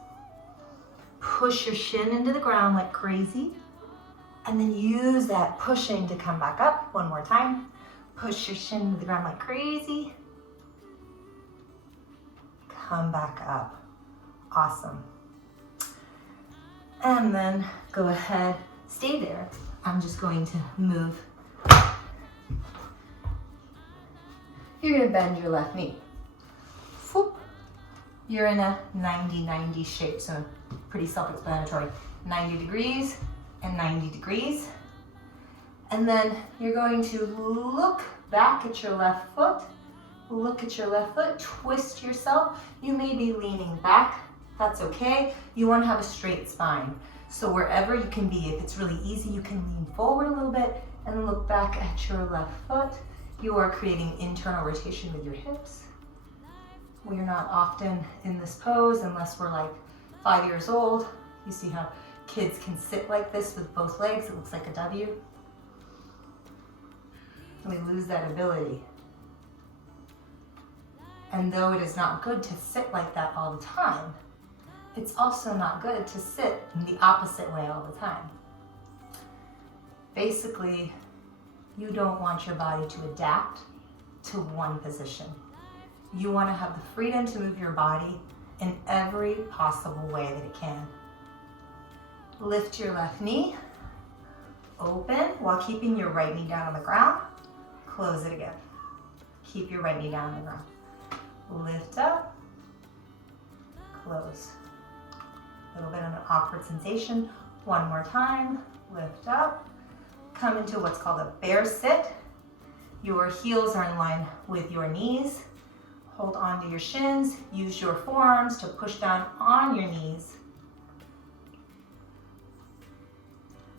Push your shin into the ground like crazy. And then use that pushing to come back up. 1 more time. Push your shin to the ground like crazy. Come back up. Awesome. And then go ahead, stay there. I'm just going to move. You're gonna bend your left knee. Whoop. You're in a 90-90 shape, so pretty self-explanatory. 90 degrees. And 90 degrees. And then you're going to look back at your left foot. Look at your left foot, twist yourself. You may be leaning back, that's okay. You want to have a straight spine. So wherever you can be, if it's really easy, you can lean forward a little bit and look back at your left foot. You are creating internal rotation with your hips. We're not often in this pose unless we're like 5 years old. You see how kids can sit like this with both legs. It looks like a W. We lose that ability. And though it is not good to sit like that all the time, it's also not good to sit in the opposite way all the time. Basically, you don't want your body to adapt to one position. You want to have the freedom to move your body in every possible way that it can. Lift your left knee, open while keeping your right knee down on the ground. Close it again. Keep your right knee down on the ground. Lift up, close. A little bit of an awkward sensation. 1 more time, lift up. Come into what's called a bear sit. Your heels are in line with your knees. Hold on to your shins. Use your forearms to push down on your knees.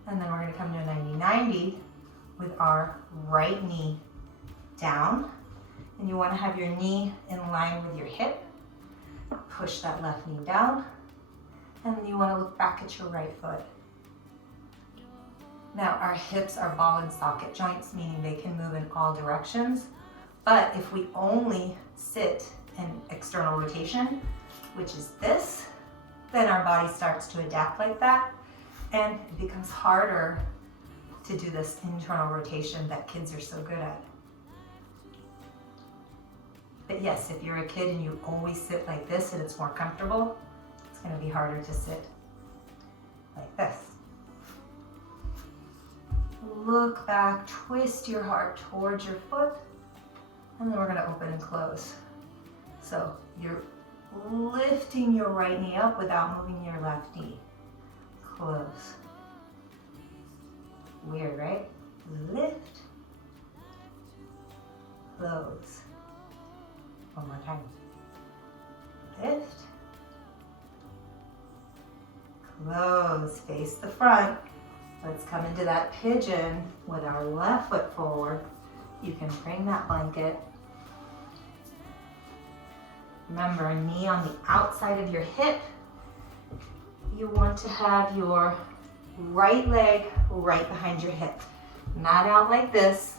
And then we're going to come to a 90-90 with our right knee down. And you want to have your knee in line with your hip. Push that left knee down. And then you want to look back at your right foot. Now our hips are ball and socket joints, meaning they can move in all directions. But if we only sit in external rotation, which is this, then our body starts to adapt like that. And it becomes harder to do this internal rotation that kids are so good at. But yes, if you're a kid and you always sit like this and it's more comfortable, it's going to be harder to sit like this. Look back, twist your heart towards your foot, and then we're going to open and close. So you're lifting your right knee up without moving your left knee. close. Weird, right? Lift, close. One more time. Lift, close. Face the front. Let's come into that pigeon with our left foot forward. You can bring that blanket. Remember, knee on the outside of your hip. You want to have your right leg right behind your hip. Not out like this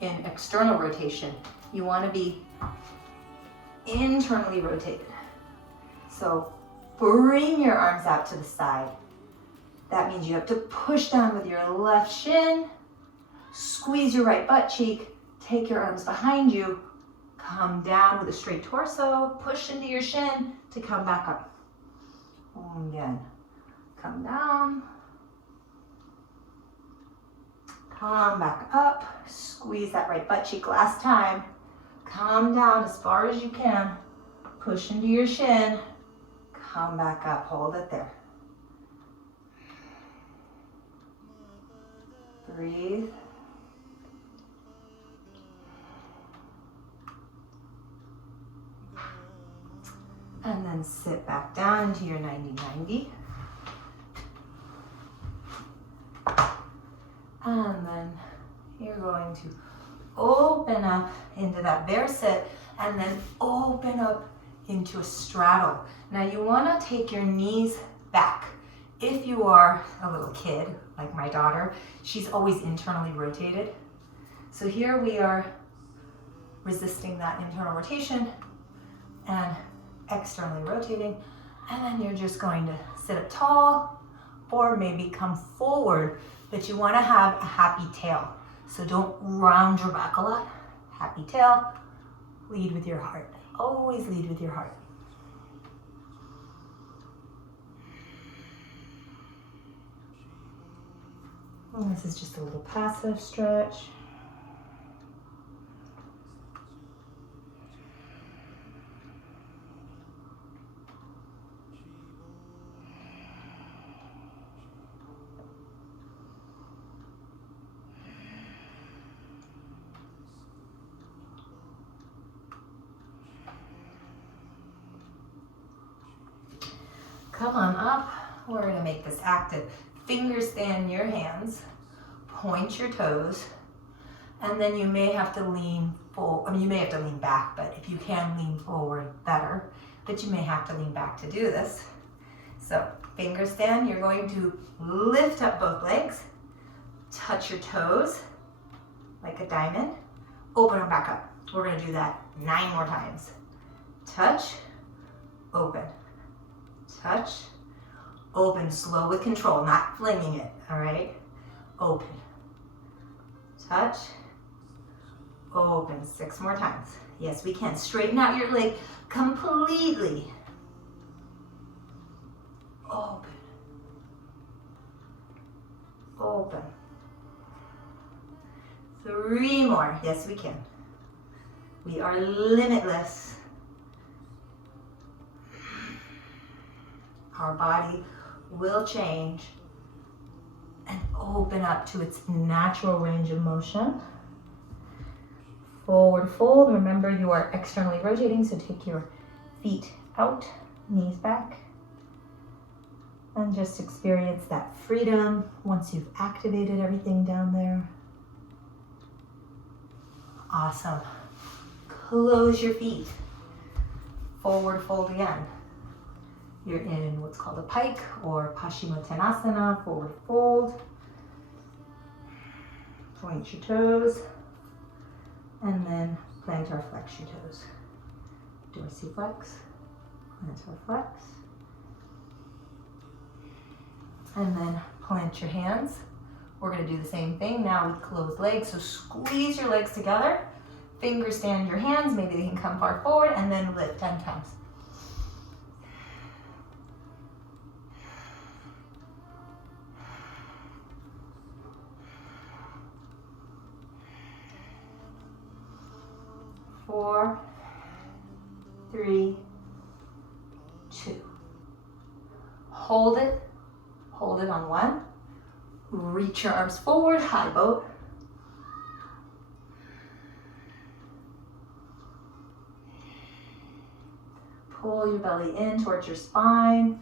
in external rotation. You want to be internally rotated. So bring your arms out to the side. That means you have to push down with your left shin, squeeze your right butt cheek, take your arms behind you, come down with a straight torso, push into your shin to come back up. Again, come down, come back up, squeeze that right butt cheek last time, come down as far as you can, push into your shin, come back up, hold it there. Breathe. And then sit back down into your 90-90. And then you're going to open up into that bear sit and then open up into a straddle. Now you want to take your knees back. If you are a little kid, like my daughter, she's always internally rotated. So here we are resisting that internal rotation and externally rotating. And then you're just going to sit up tall or maybe come forward, but you want to have a happy tail. So don't round your back a lot. Happy tail, lead with your heart. Always lead with your heart. And this is just a little passive stretch. Come on up. We're going to make this active. Fingers stand in your hands. Point your toes. And then you may have to lean forward. I mean, you may have to lean back, but if you can lean forward, better. But you may have to lean back to do this. So finger stand, you're going to lift up both legs. Touch your toes like a diamond. Open them back up. We're going to do that 9 more times. Touch, open. Touch, open, slow with control, not flinging it, all right? Open, touch, open, 6 more times. Yes, we can. Straighten out your leg completely. Open, open. 3 more. Yes, we can. We are limitless. Our body will change and open up to its natural range of motion. Forward fold. Remember, you are externally rotating, so take your feet out, knees back, and just experience that freedom once you've activated everything down there. Awesome. Close your feet. Forward fold again. You're in what's called a pike or Paschimottanasana, forward fold. Point your toes, and then plantar flex your toes. Dorsiflex, plantar flex. And then plant your hands. We're gonna do the same thing now with closed legs. So squeeze your legs together. Fingers stand your hands, maybe they can come far forward, and then lift 10 times. Four, 3, 2. Hold it, Hold it on one. Reach your arms forward, high boat. Pull your belly in towards your spine.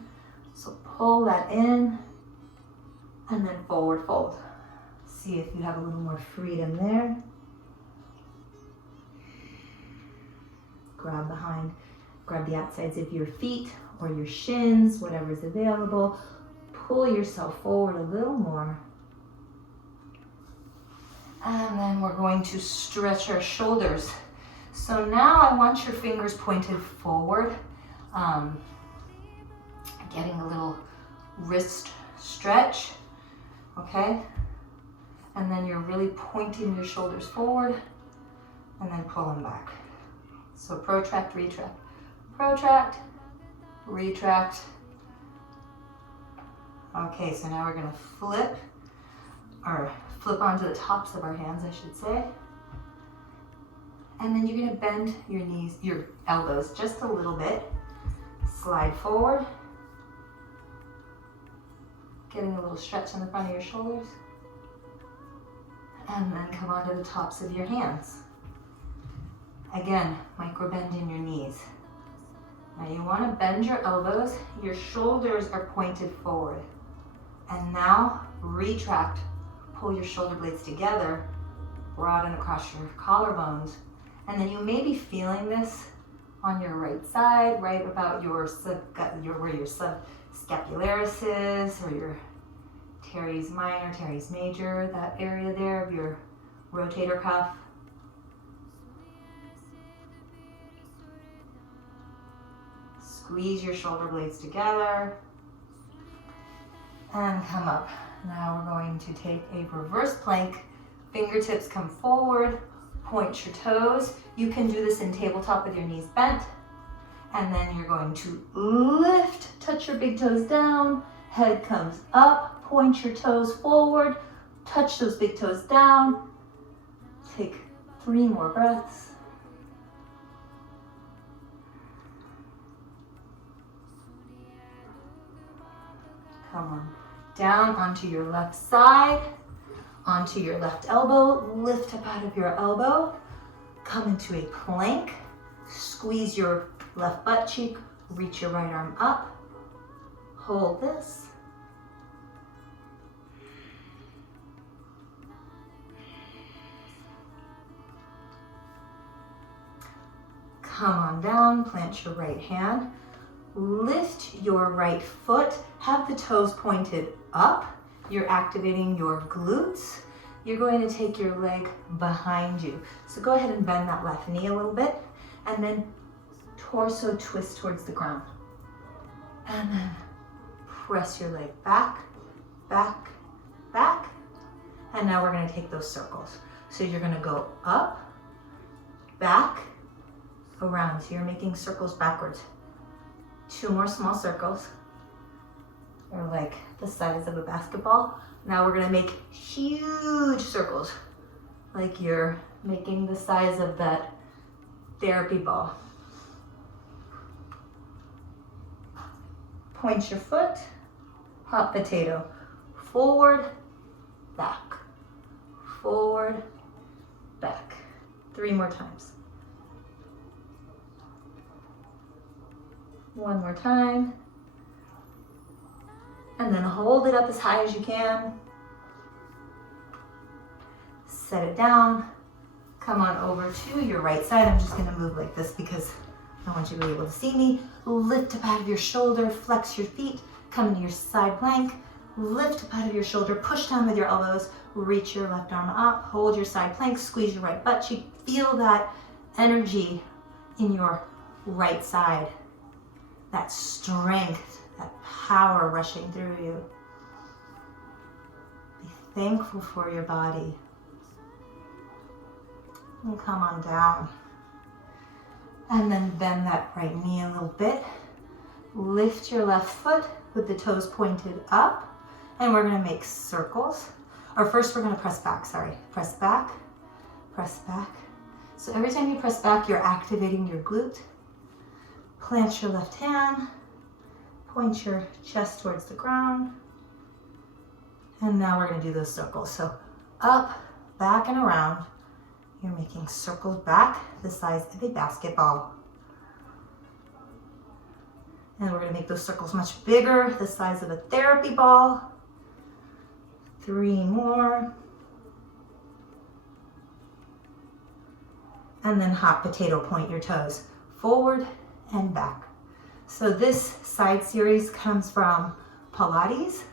So pull that in and then forward fold. See if you have a little more freedom there. Grab behind, grab the outsides of your feet or your shins, whatever's available. Pull yourself forward a little more. And then we're going to stretch our shoulders. So now I want your fingers pointed forward. Getting a little wrist stretch, okay? And then you're really pointing your shoulders forward and then pull them back. So protract, retract, protract, retract. Okay, so now we're gonna flip onto the tops of our hands, I should say. And then you're gonna bend your knees, your elbows just a little bit. Slide forward. Getting a little stretch in the front of your shoulders. And then come onto the tops of your hands. Again, micro bend in your knees. Now you want to bend your elbows, your shoulders are pointed forward. And now retract, pull your shoulder blades together, broaden across your collarbones. And then you may be feeling this on your right side, right about where your subscapularis is, or your teres minor, teres major, that area there of your rotator cuff. Squeeze your shoulder blades together and come up. Now we're going to take a reverse plank. Fingertips come forward, point your toes. You can do this in tabletop with your knees bent. And then you're going to lift, touch your big toes down, head comes up, point your toes forward, touch those big toes down. Take 3 more breaths. Come on, down onto your left side, onto your left elbow, lift up out of your elbow, come into a plank, squeeze your left butt cheek, reach your right arm up, hold this. Come on down, plant your right hand, lift your right foot, have the toes pointed up. You're activating your glutes. You're going to take your leg behind you. So go ahead and bend that left knee a little bit, and then torso twist towards the ground. And then press your leg back, back, back. And now we're going to take those circles. So you're going to go up, back, around. So you're making circles backwards. 2 more small circles. They're like the size of a basketball. Now we're going to make huge circles, like you're making the size of that therapy ball. Point your foot, hot potato, forward, back, forward, back. 3 more times. 1 more time. And then hold it up as high as you can. Set it down. Come on over to your right side. I'm just gonna move like this because I want you to be able to see me. Lift up out of your shoulder, flex your feet, come into your side plank. Lift up out of your shoulder, push down with your elbows, reach your left arm up, hold your side plank, squeeze your right butt cheek. Feel that energy in your right side, that strength, that power rushing through you. Be thankful for your body. And come on down. And then bend that right knee a little bit. Lift your left foot with the toes pointed up. And we're gonna make circles. Or first we're gonna press back, Press back, press back. So every time you press back, you're activating your glute. Plant your left hand. Point your chest towards the ground. And now we're gonna do those circles. So up, back, and around. You're making circles back the size of a basketball. And we're gonna make those circles much bigger, the size of a therapy ball. 3 more. And then hot potato, point your toes forward and back. So this side series comes from Pilates,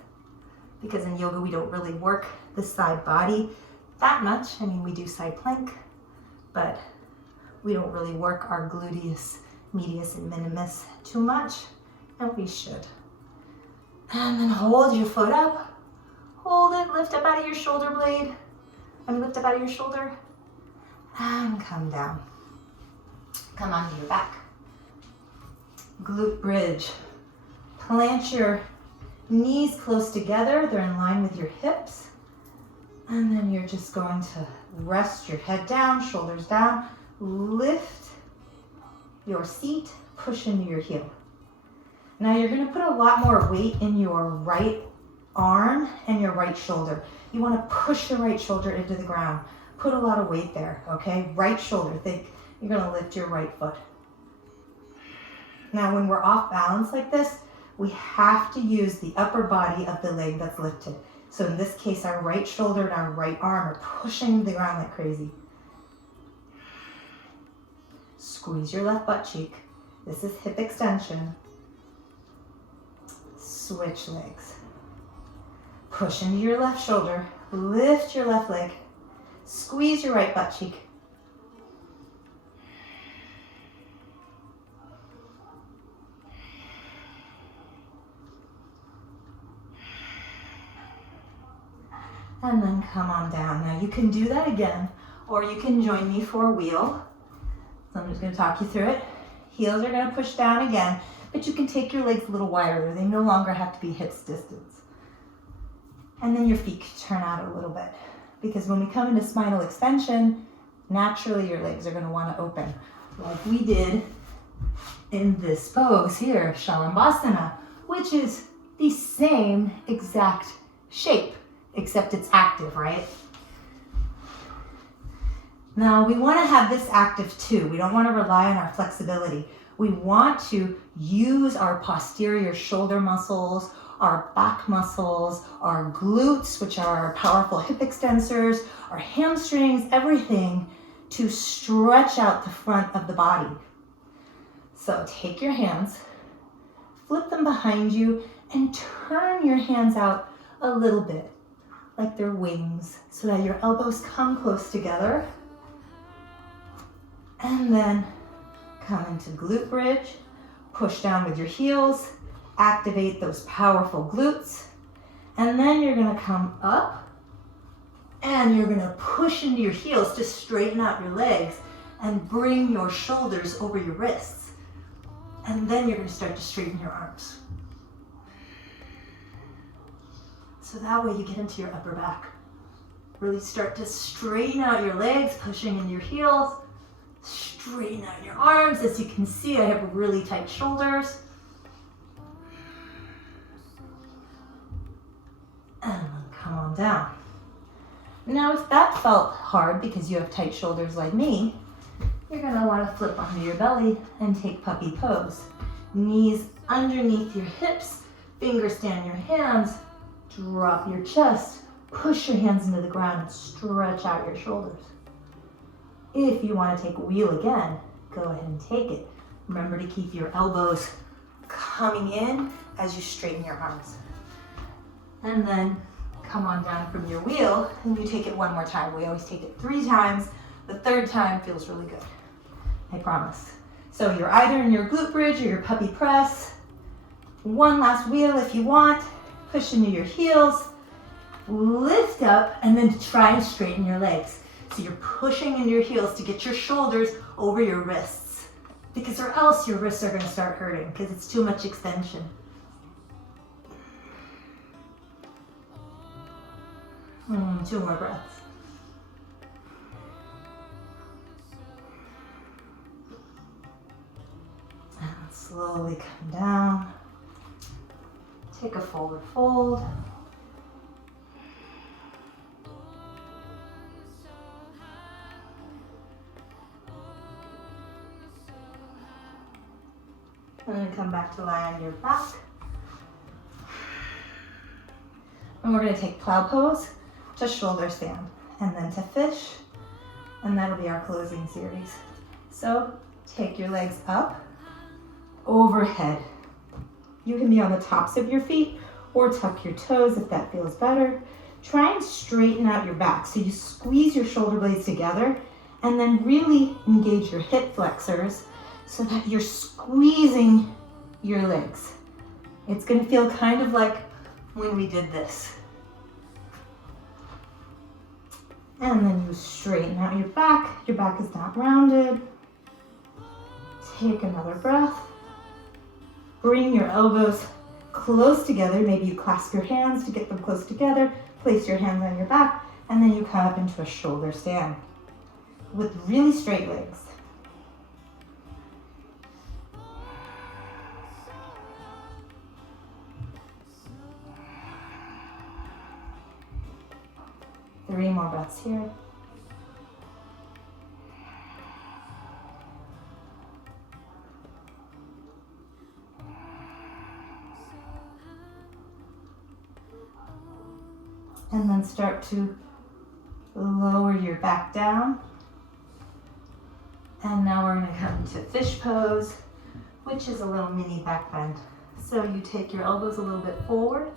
because in yoga we don't really work the side body that much. I mean, we do side plank, but we don't really work our gluteus medius and minimus too much, and we should. And then hold your foot up, hold it, lift up out of your shoulder blade, lift up out of your shoulder, and come down. Come onto your back. Glute bridge. Plant your knees close together, they're in line with your hips. And then you're just going to rest your head down, shoulders down, lift your seat, push into your heel. Now you're gonna put a lot more weight in your right arm and your right shoulder. You wanna push the right shoulder into the ground. Put a lot of weight there, okay? Right shoulder, think you're gonna lift your right foot. Now when we're off balance like this, we have to use the upper body of the leg that's lifted. So in this case, our right shoulder and our right arm are pushing the ground like crazy. Squeeze your left butt cheek. This is hip extension. Switch legs. Push into your left shoulder. Lift your left leg. Squeeze your right butt cheek. And then come on down. Now you can do that again, or you can join me for a wheel. So I'm just gonna talk you through it. Heels are gonna push down again, but you can take your legs a little wider. They no longer have to be hips distance. And then your feet can turn out a little bit, because when we come into spinal extension, naturally your legs are gonna wanna open, like we did in this pose here, Shalambhasana, which is the same exact shape, except it's active, right? Now we want to have this active too. We don't want to rely on our flexibility. We want to use our posterior shoulder muscles, our back muscles, our glutes, which are our powerful hip extensors, our hamstrings, everything to stretch out the front of the body. So take your hands, flip them behind you, and turn your hands out a little bit, like they're wings, so that your elbows come close together. And then come into glute bridge, push down with your heels, activate those powerful glutes. And then you're gonna come up and you're gonna push into your heels to straighten out your legs and bring your shoulders over your wrists. And then you're gonna start to straighten your arms. So that way you get into your upper back. Really start to straighten out your legs, pushing into your heels, straighten out your arms. As you can see, I have really tight shoulders. And then come on down. Now, if that felt hard because you have tight shoulders like me, you're gonna wanna flip onto your belly and take puppy pose. Knees underneath your hips, fingers stand your hands, drop your chest, push your hands into the ground and stretch out your shoulders. If you want to take a wheel again, go ahead and take it. Remember to keep your elbows coming in as you straighten your arms. And then come on down from your wheel and you take it one more time. We always take it 3 times. The 3rd time feels really good, I promise. So you're either in your glute bridge or your puppy press. One last wheel if you want. Push into your heels, lift up, and then try and straighten your legs. So you're pushing into your heels to get your shoulders over your wrists, because or else your wrists are gonna start hurting because it's too much extension. Two more breaths. And slowly come down. Take a forward fold. come back to lie on your back. And we're going to take plow pose to shoulder stand, and then to fish, and that'll be our closing series. So take your legs up, overhead. You can be on the tops of your feet or tuck your toes if that feels better. Try and straighten out your back. So you squeeze your shoulder blades together and then really engage your hip flexors so that you're squeezing your legs. It's going to feel kind of like when we did this. And then you straighten out your back. Your back is not rounded. Take another breath. Bring your elbows close together. Maybe you clasp your hands to get them close together. Place your hands on your back, and then you come up into a shoulder stand with really straight legs. Three more breaths here. And then start to lower your back down. And now we're going to come to fish pose, which is a little mini back bend. So you take your elbows a little bit forward,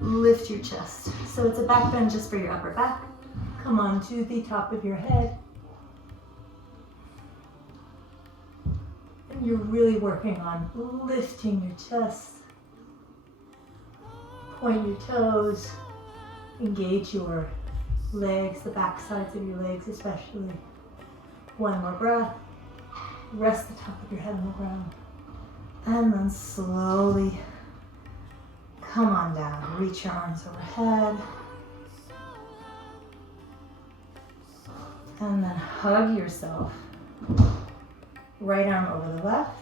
lift your chest. So it's a back bend just for your upper back. Come on to the top of your head. And you're really working on lifting your chest. Point your toes. Engage your legs, the back sides of your legs especially. One more breath. Rest the top of your head on the ground. And then slowly come on down. Reach your arms overhead. And then hug yourself. Right arm over the left.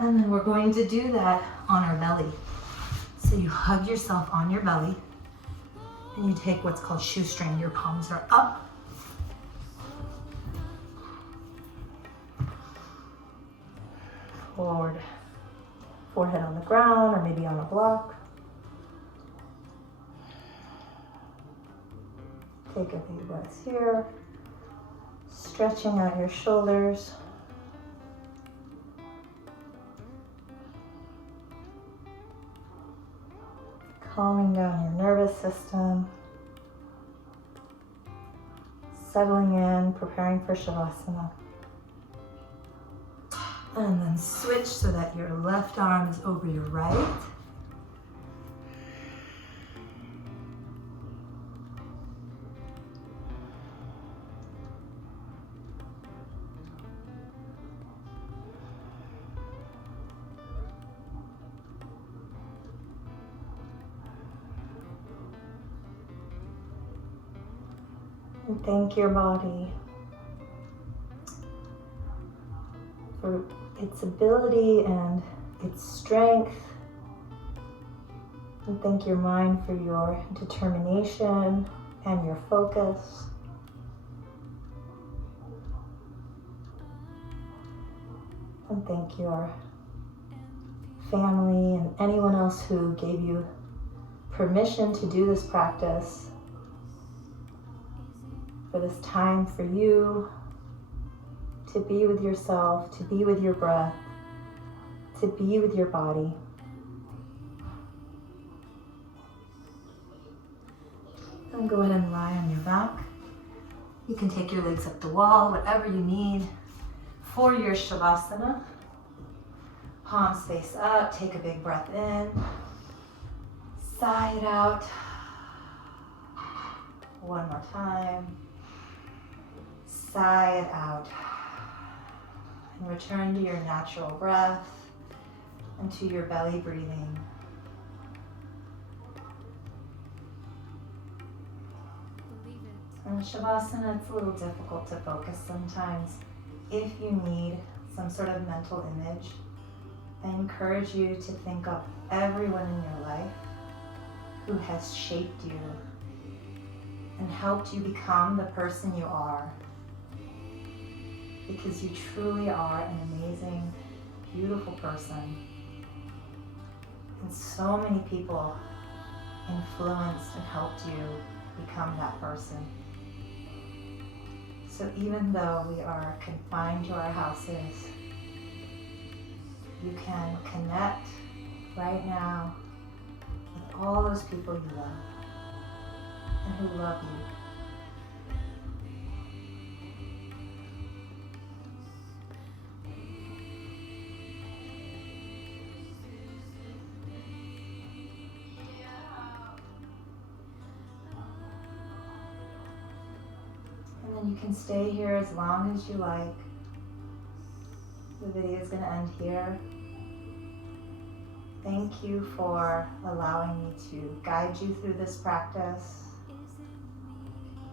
And then we're going to do that on our belly. So you hug yourself on your belly. And you take what's called shoestring. Your palms are up. Forward. Forehead on the ground or maybe on a block. Take a few breaths here. Stretching out your shoulders. Calming down your nervous system, settling in, preparing for Shavasana. And then switch so that your left arm is over your right. And thank your body for its ability and its strength. And thank your mind for your determination and your focus. And thank your family and anyone else who gave you permission to do this practice. For this time for you to be with yourself, to be with your breath, to be with your body. And go ahead and lie on your back. You can take your legs up the wall, whatever you need for your Shavasana. Palms face up, take a big breath in. Sigh it out. One more time. Sigh it out. And return to your natural breath and to your belly breathing. In Shavasana, it's a little difficult to focus sometimes. If you need some sort of mental image, I encourage you to think of everyone in your life who has shaped you and helped you become the person you are. Because you truly are an amazing beautiful person. And so many people influenced and helped you become that person. So even though we are confined to our houses, you can connect right now with all those people you love and who love you. And then you can stay here as long as you like. The video is going to end here. Thank you for allowing me to guide you through this practice.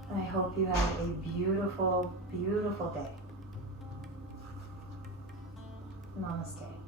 And I hope you have a beautiful, beautiful day. Namaste.